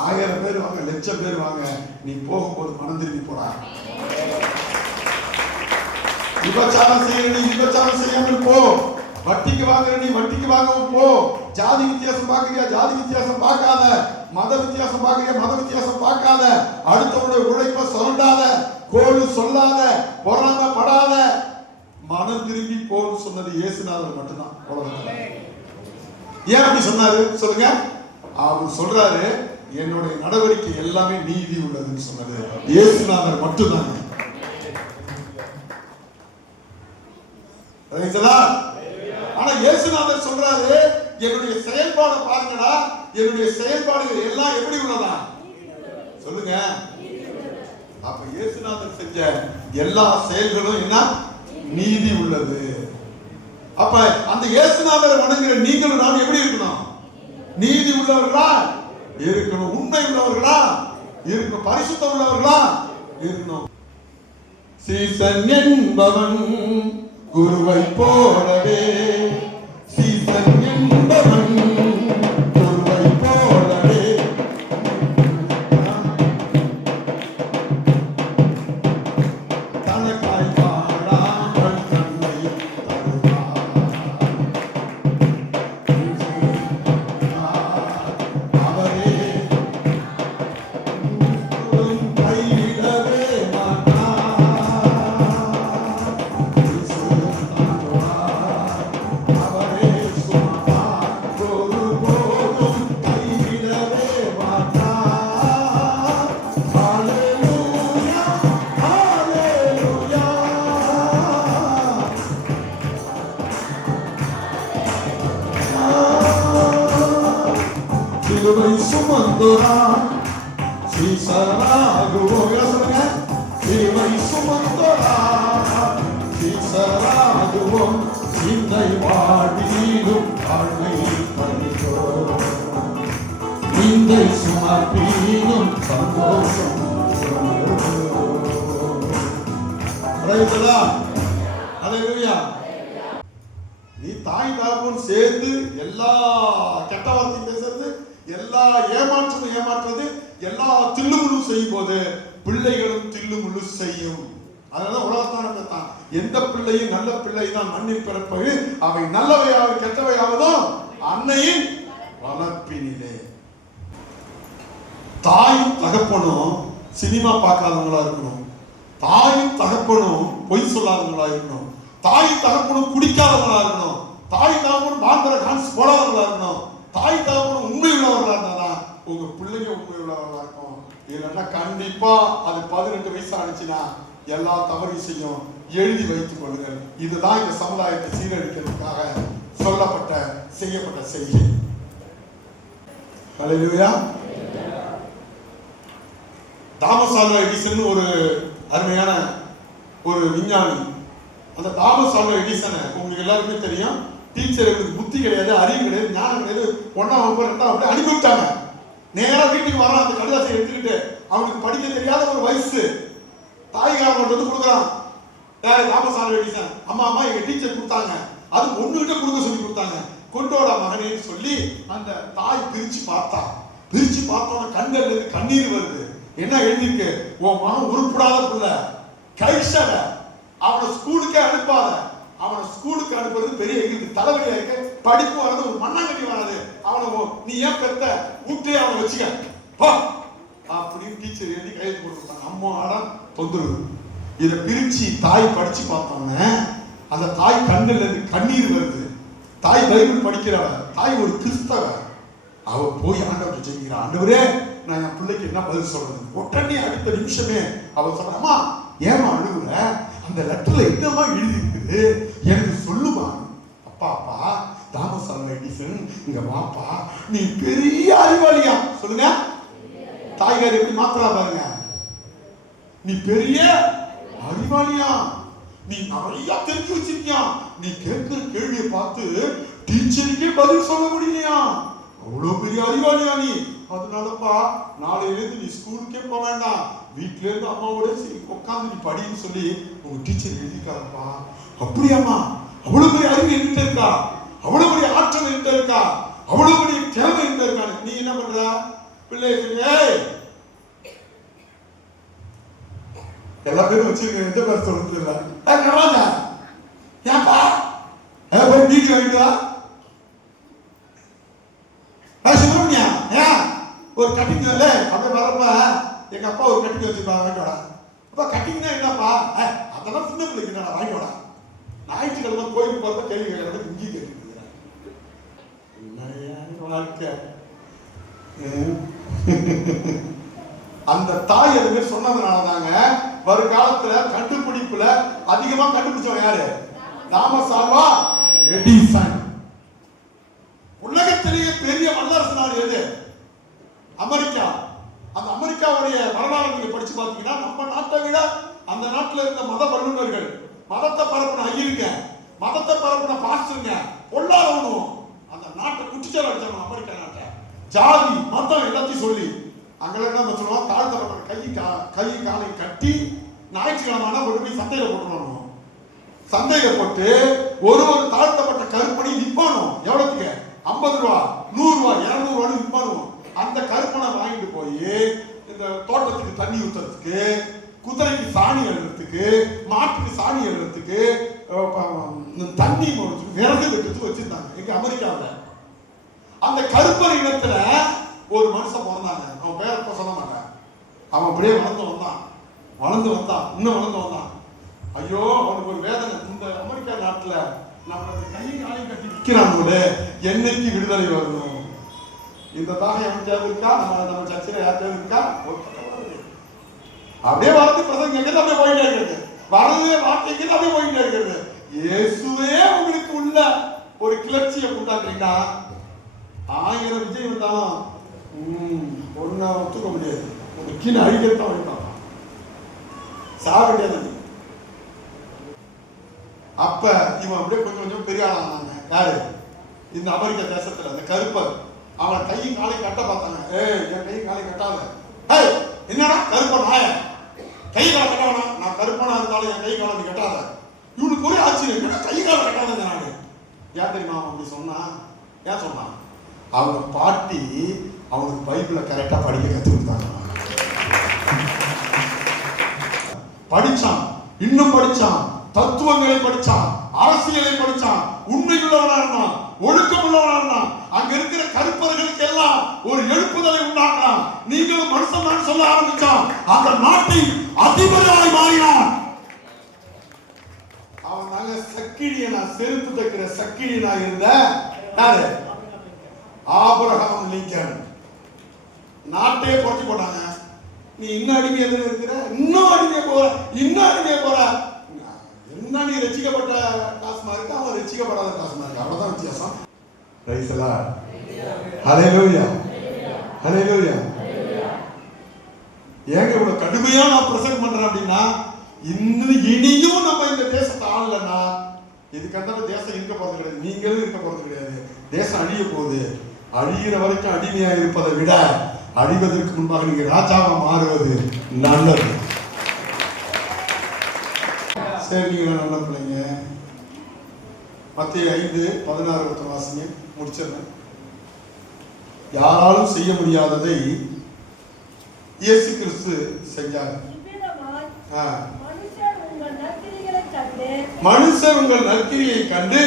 1000 பேர் வாங்க, 1,00,000 பேர் வாங்க, நீ போகும்போது மனம் திரும்பி போடா. விபச்சாரம் செய்யற நீ விபச்சாரம் செய்யாமல் போ, வட்டிக்கு வாங்குற நீ வட்டிக்கு வாங்காம போ, ஜாதி வித்தியாசம் பார்க்கறியா ஜாதி வித்தியாசம் பார்க்காத, மத வித்தியாசம் பார்க்கறியா மத வித்தியாசம் பார்க்காத, அடுத்தவனுடைய உழைப்பை சுரண்டாத, கோடு சொல்லாத, பொறாமப்படாத, மனம் திரும்பி போன்னு சொன்னது இயேசுநாதர் மட்டும்தான் உலகத்துல. ஏன் அப்படி சொன்னாரு சொல்லுங்க? அவர் சொல்றாரு, என்னுடைய நடவடிக்கை எல்லாமே நீதி உள்ளதுன்னு சொன்னது இயேசுநாதர் மட்டும்தான். ஆனா இயேசுநாதர் சொல்றாரு, என்னுடைய செயல்பாடு பாருங்கடா, என்னுடைய செயல்பாடுகள் எல்லாம் எப்படி உள்ளதா சொல்லுங்க. அப்ப இயேசுநாதர் செஞ்ச எல்லா செயல்களும் என்ன? நீதி உள்ளது. அப்ப அந்த இயேசுநாதரை வணங்குற நீங்களும் நாம் எப்படி இருக்கணும்? நீதி உள்ளவர்களா இருக்கணும், உண்மை உள்ளவர்களா இருக்கணும், பரிசுத்தம் உள்ளவர்களா இருக்கணும். சீசன் என்பவன் குருவை போலவே, சீசன் என்பவன் குருவை போலவே, தனக்காய் பாடாமல் தன்னை தருவார். சீசராகுவோம். என்ன சொல்லுங்க? சிலுவை சுமந்தோரா சீசராகுவோம். இந்த வாழ்விலும் வாழ்வை பறித்தோம். இந்த சுமப்பிலும் சந்தோஷம். Praise the Lord. Hallelujah. நீ தாய் தகப்பன் சேர்ந்து எல்லா கெட்ட வார்த்தையும் பேசுறது, எல்லா ஏமாற்றுறது, எல்லா தில்லுமுள்ளு செய்யும் போது பிள்ளைகளும் தில்லுமுள்ளு செய்யும். அதனால உலகத்தான பேத்தான், எந்த பிள்ளையும் நல்ல பிள்ளை தான் மண்ணில் பிறப்பது, அவை நல்லவையாவது கெட்டவையாவதும் அன்னையின் வளர்ப்பினிலே. தாயும் தகப்பனும் சினிமா பார்க்காதவங்களா இருக்கணும். தாயும் தகப்பனும் பொய் சொல்லாதவங்களா இருக்கணும். தாய் தகப்பனும் குடிக்காதவங்களா இருக்கணும். தாய் தகப்பனும் பாம்பர டான்ஸ் போடாதவங்களா இருக்கணும். தாய் தகப்பனும் உண்மை உள்ளவர்களா இருந்தாதான் உங்க பிள்ளைங்க உண்மை உள்ளவர்களா இருக்கும். இல்லைன்னா கண்டிப்பா அது 18 வயசு ஆனிச்சுன்னா எல்லா தவறு செய்யும். எழுதி வைத்துக் கொள்ளுங்கள். இதுதான் இந்த சமுதாயத்தை சீரழிக்கிறதுக்காக சொல்லப்பட்ட செய்யப்பட்ட செய்கை. ஹல்லேலூயா. தாமஸ் ஆல்வா எடிசன் ஒரு அருமையான ஒரு விஞ்ஞானி. அந்த தாமஸ் ஆல்வா எடிசனை உங்களுக்கு எல்லாருக்குமே தெரியும். டீச்சருக்கு புத்தி கிடையாது, அறிவு கிடையாது, ஞானம் கிடையாது. 1ஆம் வகுப்பு 2ஆம் வகுப்பு அனுப்பிவிட்டாங்க. நேரா வீட்டுக்கு வரான். அந்த கடிதாசை எடுத்துக்கிட்டு அவனுக்கு படிக்க தெரியாத ஒரு வயசு தாய்காரன் வந்து கொடுக்குறான். தாமஸ் ஆல்வா எடிசன், அம்மா எங்க டீச்சர் கொடுத்தாங்க, அது ஒண்ணுகிட்ட கொடுக்க சொல்லி கொடுத்தாங்க, கொண்டோட மகனேன்னு சொல்லி அந்த தாய் பிரிச்சு பார்த்தோம். கண்கள் இருந்து கண்ணீர் வருது. என்ன எழுதிருக்கு? உன் மகன் உருப்படாத பிள்ளை, கைஷட, அவனை ஸ்கூலுக்கே அனுப்பாத. அவனை ஸ்கூலுக்கு அனுப்புறது பெரிய எங்களுக்கு தலைவலியா இருக்கு. படிப்பு வராது, ஒரு மண்ணாங்கட்டி வராது. அவனை நீ ஏன் பெத்த ஊட்டே அவனை வச்சுக்க அப்படின்னு டீச்சர் எழுதி கையெழுத்து போட்டுருக்காங்க. அம்மா ஆடம் தொந்தரவு. இதை பிரிச்சு தாய் படிச்சு பார்த்தோம்னா அந்த தாய் கண்ணுல இருந்து கண்ணீர் வருது. தாய் பைபிள் படிக்கிறவ, தாய் ஒரு கிறிஸ்தவ. அவ போய் ஆண்டவர்கிட்ட ஜெபிக்கிறா, ஆண்டவரே நான் என் பிள்ளைக்கு என்ன பதில் சொல்றது? உடனே அடுத்த நிமிஷமே அவ சொல்ற, அம்மா ஏமா அழுகுற? அந்த லெட்டர்ல என்னமா எழுதி இருக்குது எனக்கு சொல்லுமா. அப்பா தாமஸ் ஆல்வா எடிசன் இங்க வாப்பா, நீ பெரிய அறிவாளியா. சொல்லுங்க, தாய்காரி எப்படி மாத்திரா பாருங்க. நீ பெரிய அறிவாளியா, நீ நிறைய தெரிஞ்சு வச்சிருக்கியா, நீ கேட்கிற கேள்வியை பார்த்து டீச்சருக்கே பதில் சொல்ல முடியலையா, அவ்வளவு பெரிய அறிவாளியா நீ. அதனாலப்பா நாளையிலேருந்து நீ ஸ்கூலுக்கே போக வேண்டாம், வீட்டுல இருந்து அம்மாவோட உட்காந்து நீ படின்னு சொல்லி உங்க டீச்சர் எழுதிட்டாருப்பா. அப்படியாமா? அவ்வளவு பெரிய அறிவு என்கிட்ட இருக்கா, அவ்வளவு பெரிய ஆற்றல் என்கிட்ட இருக்கா, அவ்வளவு பெரிய திறமை என்கிட்ட இருக்கா. நீ என்ன பண்ற? பிள்ளை எல்லா பேரும் வச்சிருக்க, எந்த பேர் சொல்றது இல்ல. ஏன்பா போய் வீட்டு வாங்கிட்டு வா. சுப்பிரமணியா ஏன் ஒரு கட்டிங் இல்ல அப்படியே வரப்ப எங்க அப்பா ஒரு கட்டிங் வச்சிருப்பா, வாங்கிட்டு வாடா. அப்பா கட்டிங்னா என்னப்பா? அதெல்லாம் சின்ன பிள்ளைக்கு நான் வாங்கிட்டு வாடா. ஞாயிற்றுக்கிழமை கோயிலுக்கு போறப்ப கேள்வி கேட்கறது இங்கேயும் கேட்டுருக்கிறேன். வாழ்க்கை அந்த தாய் எதுவுமே சொன்னதுனாலதாங்க வருங்காலத்துல கண்டுபிடிப்புல அதிகமா கண்டுபிடிச்சவன் யாரு? Thomas Alva Edison. உலகத்திலேயே பெரிய வல்லரசு நாடு எது? அமெரிக்கா. அந்த அமெரிக்காவுடைய வரலாறு நீங்க படிச்சு பாத்தீங்கன்னா நம்ம நாட்டை விட அந்த நாட்டுல இருந்த மத வல்லுநர்கள், மதத்தை பரப்புன ஐயருங்க, மதத்தை பரப்புன பாஸ்டருங்க பொல்லாதவனும் அந்த நாட்டை குட்டிச்சால அடிச்சாங்க. அமெரிக்கா நாட்டை ஜாதி மதம் எல்லாத்தையும் சொல்லி அங்கெல்லாம் என்ன சொல்லுவாங்க, தாழ்த்தப்பட்ட கை காலை கட்டி ஞாயிற்றுக்கிழமை கொண்டு போய் சந்தையில போட்டுருவாங்க. சந்தையில போட்டு ஒரு தாழ்த்தப்பட்ட கருப்பணி விற்பானும். எவ்வளவுக்கு? 50 ரூபா, 100 ரூபா, 200 ரூபான்னு விற்பானும். அந்த கருப்பனை வாங்கிட்டு போய் இந்த தோட்டத்துக்கு தண்ணி ஊத்துறதுக்கு, குதிரைக்கு சாணி எழுறதுக்கு, மாட்டுக்கு சாணி எழுறதுக்கு, தண்ணி விறகு வெட்டுறதுக்கு வச்சிருந்தாங்க எங்க அமெரிக்காவில். அந்த கருப்பர் இனத்துல ஒரு மனுஷன் பிறந்தாங்க. அவன் பேர சொல்ல மாட்டான். அவன் அப்படியே வளர்ந்து வந்தான். இன்னும் வளர்ந்து வந்தான். ஐயோ அவனுக்கு ஒரு வேதனை. இந்த அமெரிக்கா நாட்டுல நம்ம கையை காலையும் கட்டி விற்கிறாங்க, என்னைக்கு விடுதலை வரணும்? இந்த தாகம் யாருக்காவது இருக்கா? நம்ம சர்ச்சையில யாருக்காவது இருக்கா? அப்படியே வளர்ந்து பிரசங்க அப்படியே போயிட்டே இருக்கிறது, வரது வார்த்தைக்கு அப்படியே போயிட்டே இருக்கிறது. இயேசுவே உங்களுக்கு உள்ள ஒரு கிளர்ச்சியை உண்டாக்குறீங்கன்னா 1000 விஜய் வந்தாலும் ஒன்ன ஒத்துக்க முடியாது. உங்க நக்கின்னு அழிக்கிறதான் வைப்பான். சாவடியாது. அப்ப இவன் அப்படியே கொஞ்சம் கொஞ்சம் பெரிய ஆளானாங்க. யாரு? இந்த அமெரிக்க தேசத்துல அந்த கருப்பர். அவன் கையும் காலையும் கட்ட பார்த்தாங்க. என் கையும் காலையும் கட்டாத. என்னடா கருப்பன் நாய கை காலை கட்டாவனா? நான் கருப்பனா இருந்தாலும் என் கை காலை நீ கட்டாத. இவனுக்கு ஒரே ஆச்சரியம், கை காலை கட்டாத நாடு. ஏன் தெரியுமா அப்படி சொன்னா? ஏன் சொன்னான்? அவங்க பாட்டி அவனுக்கு பைபிளை கரெக்டா படிக்க கத்து கொடுத்தாங்க. படிச்சான், இன்னும் படிச்சான், தத்துவங்களை படிச்சான், அரசியலை படிச்சான், உண்மை உள்ளவனா இருந்தான், ஒழுக்கம் உள்ளவனா இருந்தான். அங்க இருக்கிற கருப்பர்களுக்கு எல்லாம் ஒரு எழுப்புதலை உண்டாக்குறான். நீங்களும் மனுஷன் சொல்ல ஆரம்பிச்சான். அந்த நாட்டின் அதிபராய் மாறினான். அவன் நாங்க சக்கிலியனா, செருப்பு தைக்கிற சக்கிலியனா இருந்த யாரு? Abraham Lincoln. நாட்டையே புரட்டி போட்டாங்க. நீ இன்னும் அடிமையா இருக்கிற, இன்னும் அடிமையா போற, இன்னும் அடிமையா போற. என்ன நீ ரசிக்கப்பட்ட காசுமா இருக்கு, அவன் ரசிக்கப்படாத காசுமா இருக்கு. அவ்வளவுதான் வித்தியாசம். Praise the lord. Hallelujah, hallelujah. ஏங்க இவ்வளவு கடுமையா நான் பிரசங்கம் பண்றேன் அப்படின்னா, இனியும் நம்ம இந்த தேசத்தை ஆளலன்னா இதுக்கு அந்த தேசம் இருக்க போறது கிடையாது. நீங்களும் இருக்க போறது கிடையாது. தேசம் அழிய போகுது. அழியிற வரைக்கும் அடிமையா இருப்பதை விட அழிவதற்கு முன்பாக நீங்க ராஜாவா மாறுவது நல்லது. சரி, நீங்க நல்ல பிள்ளைங்க. மத்தேயு 5:16 வாசிங்க, முடிச்சிடறேன். யாராலும் செய்ய முடியாததை இயேசு கிறிஸ்து செஞ்சார். மனுஷர் உங்கள் நற்கிரியை கண்டு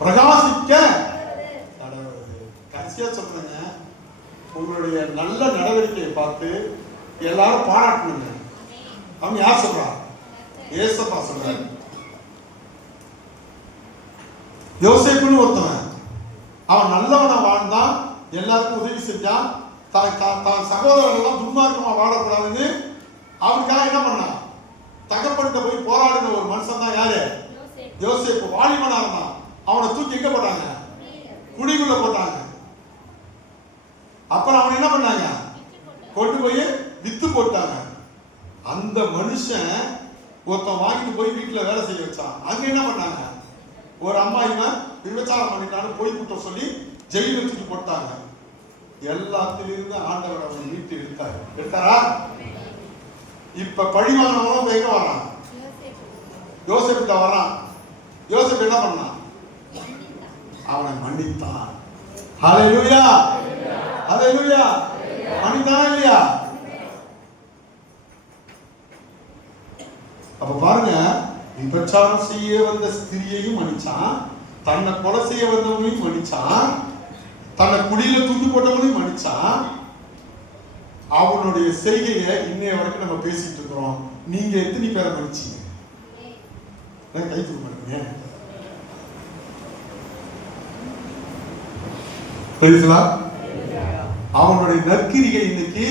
பிரகாசிக்க. கடைசியா சொல்றேங்க, உங்களுடைய நல்ல நடவடிக்கையை பார்த்து எல்லாரும் பாராட்டணுங்க. அவன் யார் சொல்றா? ஏசப்பா சொல்றாரு. யோசேப்புன்னு ஒருத்தவன், அவன் நல்லவனா வாழ்ந்தான், எல்லாருக்கும் உதவி செஞ்சான். தான் சகோதரர்கள் எல்லாம் துன்மார்க்கமா வாழக்கூடாதுன்னு அவனுக்காக என்ன பண்ணான்? தகப்பன்கிட்ட போய் போராடின ஒரு மனுஷன் தான் யாரு? யோசேப்பு. வாலிபனா இருந்தான். அவனை தூக்கி எங்க போட்டாங்க? குழிக்குள்ள போட்டாங்க. அப்புறம் அவன் என்ன பண்ணாங்க? கொண்டு போய் வித்து போட்டாங்க. அந்த மனுஷன் ஒருத்தன் வாங்கிட்டு போய் வீட்டுல வேலை செய்ய வச்சான். அங்க என்ன பண்ணாங்க? ஒரு அம்மா இவன் விபச்சாரம் பண்ணிட்டான்னு போய் குற்றம் சொல்லி ஜெயில தூக்கி போட்டாங்க. எல்லாத்திலிருந்து ஆண்டவர் அவன் மீட்டு எடுத்தாரா? இப்ப பழி வாங்கினவனும் எங்க வரான்? யோசேப்பிட்ட வரான். யோசேப்பு என்ன பண்ணான்? அவனை மன்னித்தான். ஹல்லேலூயா, ஹல்லேலூயா. மன்னித்தானா இல்லையா? அப்ப பாருங்க, விபச்சாரம் செய்ய வந்த ஸ்திரியையும் மன்னிச்சான், தன்னை கொலை செய்ய வந்தவனையும் மன்னிச்சான், தன்னை குடியில தூக்கி போட்டவனையும் மன்னிச்சான். அவனுடைய செய்கையை இன்னைய வரைக்கும் நம்ம பேசிட்டு இருக்கிறோம். நீங்க எத்தனை பேரை மன்னிச்சீங்க? கை தூக்க மாட்டீங்க. அவனுடைய நற்கிரிகை இன்னைக்கு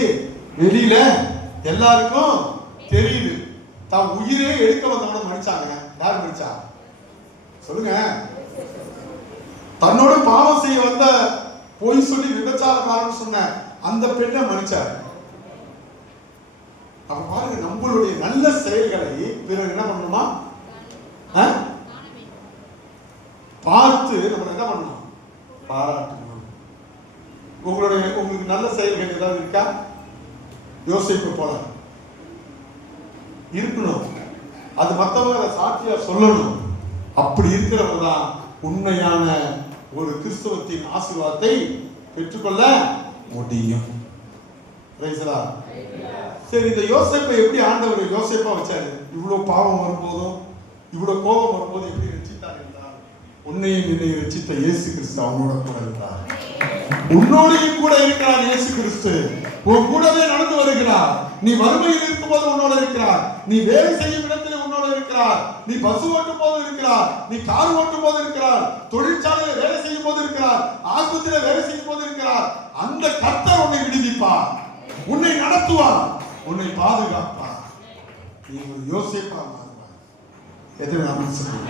வெளியில எல்லாருக்கும் தெரியுது. தான் உயிரே எடுக்க வந்தவன மன்னிச்சாங்க. யார் மன்னிச்சா? சொல்லுங்க. தன்னோட பாவம் செய்ய வந்த, போய் சொல்லி விபச்சாரக்காரன் சொன்ன அந்த பெண்ணை மன்னிச்சார். அப்ப பாருங்க, நம்மளுடைய நல்ல செயல்களை பிறகு என்ன பண்ணணுமா? பார்த்து நம்ம என்ன பண்ணணும்? பாராட்டணும். உங்களுக்கு நல்ல செயல்கள் ஏதாவது இருக்கா? யோசிப்பு போல இருக்கணும். அது மற்றவங்க அதை சாட்சியா சொல்லணும். அப்படி இருக்கிறவங்க தான் உண்மையான ஒரு கிறிஸ்தவத்தின் ஆசீர்வாதத்தை பெற்றுக்கொள்ள முடியும். சரி, இந்த யோசேப்பை எப்படி ஆண்டவர் யோசேப்பா வச்சாரு? இவ்வளவு பாவம் வரும்போதும் இவ்வளவு கோபம் வரும்போது எப்படி ரட்சித்தார் என்றால், உன்னையும் என்னையும் ரட்சித்த இயேசு கிறிஸ்து அவனோட கூட இருந்தார். உன்னோடையும் கூட இருக்கிறார் இயேசு கிறிஸ்து. உன் கூடவே நடந்து வருகிறார். நீ வறுமையில் இருக்கும் போது உன்னோட இருக்கிறார். நீ வேலை செய்யும் இடத்திலே உன்னோட இருக்கிறார். நீ பஸ் ஓட்டும் போது இருக்கிறார். நீ கார் ஓட்டும் போது இருக்கிறார். தொழிற்சாலையில் வேலை செய்யும் போது இருக்கிறார். ஆஸ்பத்திரியில் வேலை செய்யும் போது இருக்கிறார். அந்த கர்த்தர் உன்னை விடுவிப்பார், உன்னை நடத்துவார், உன்னை பாதுகாப்பார். நீ ஒரு யோசேப்பா மாறுவார். எத்தனை நாமம் சொல்லுங்க.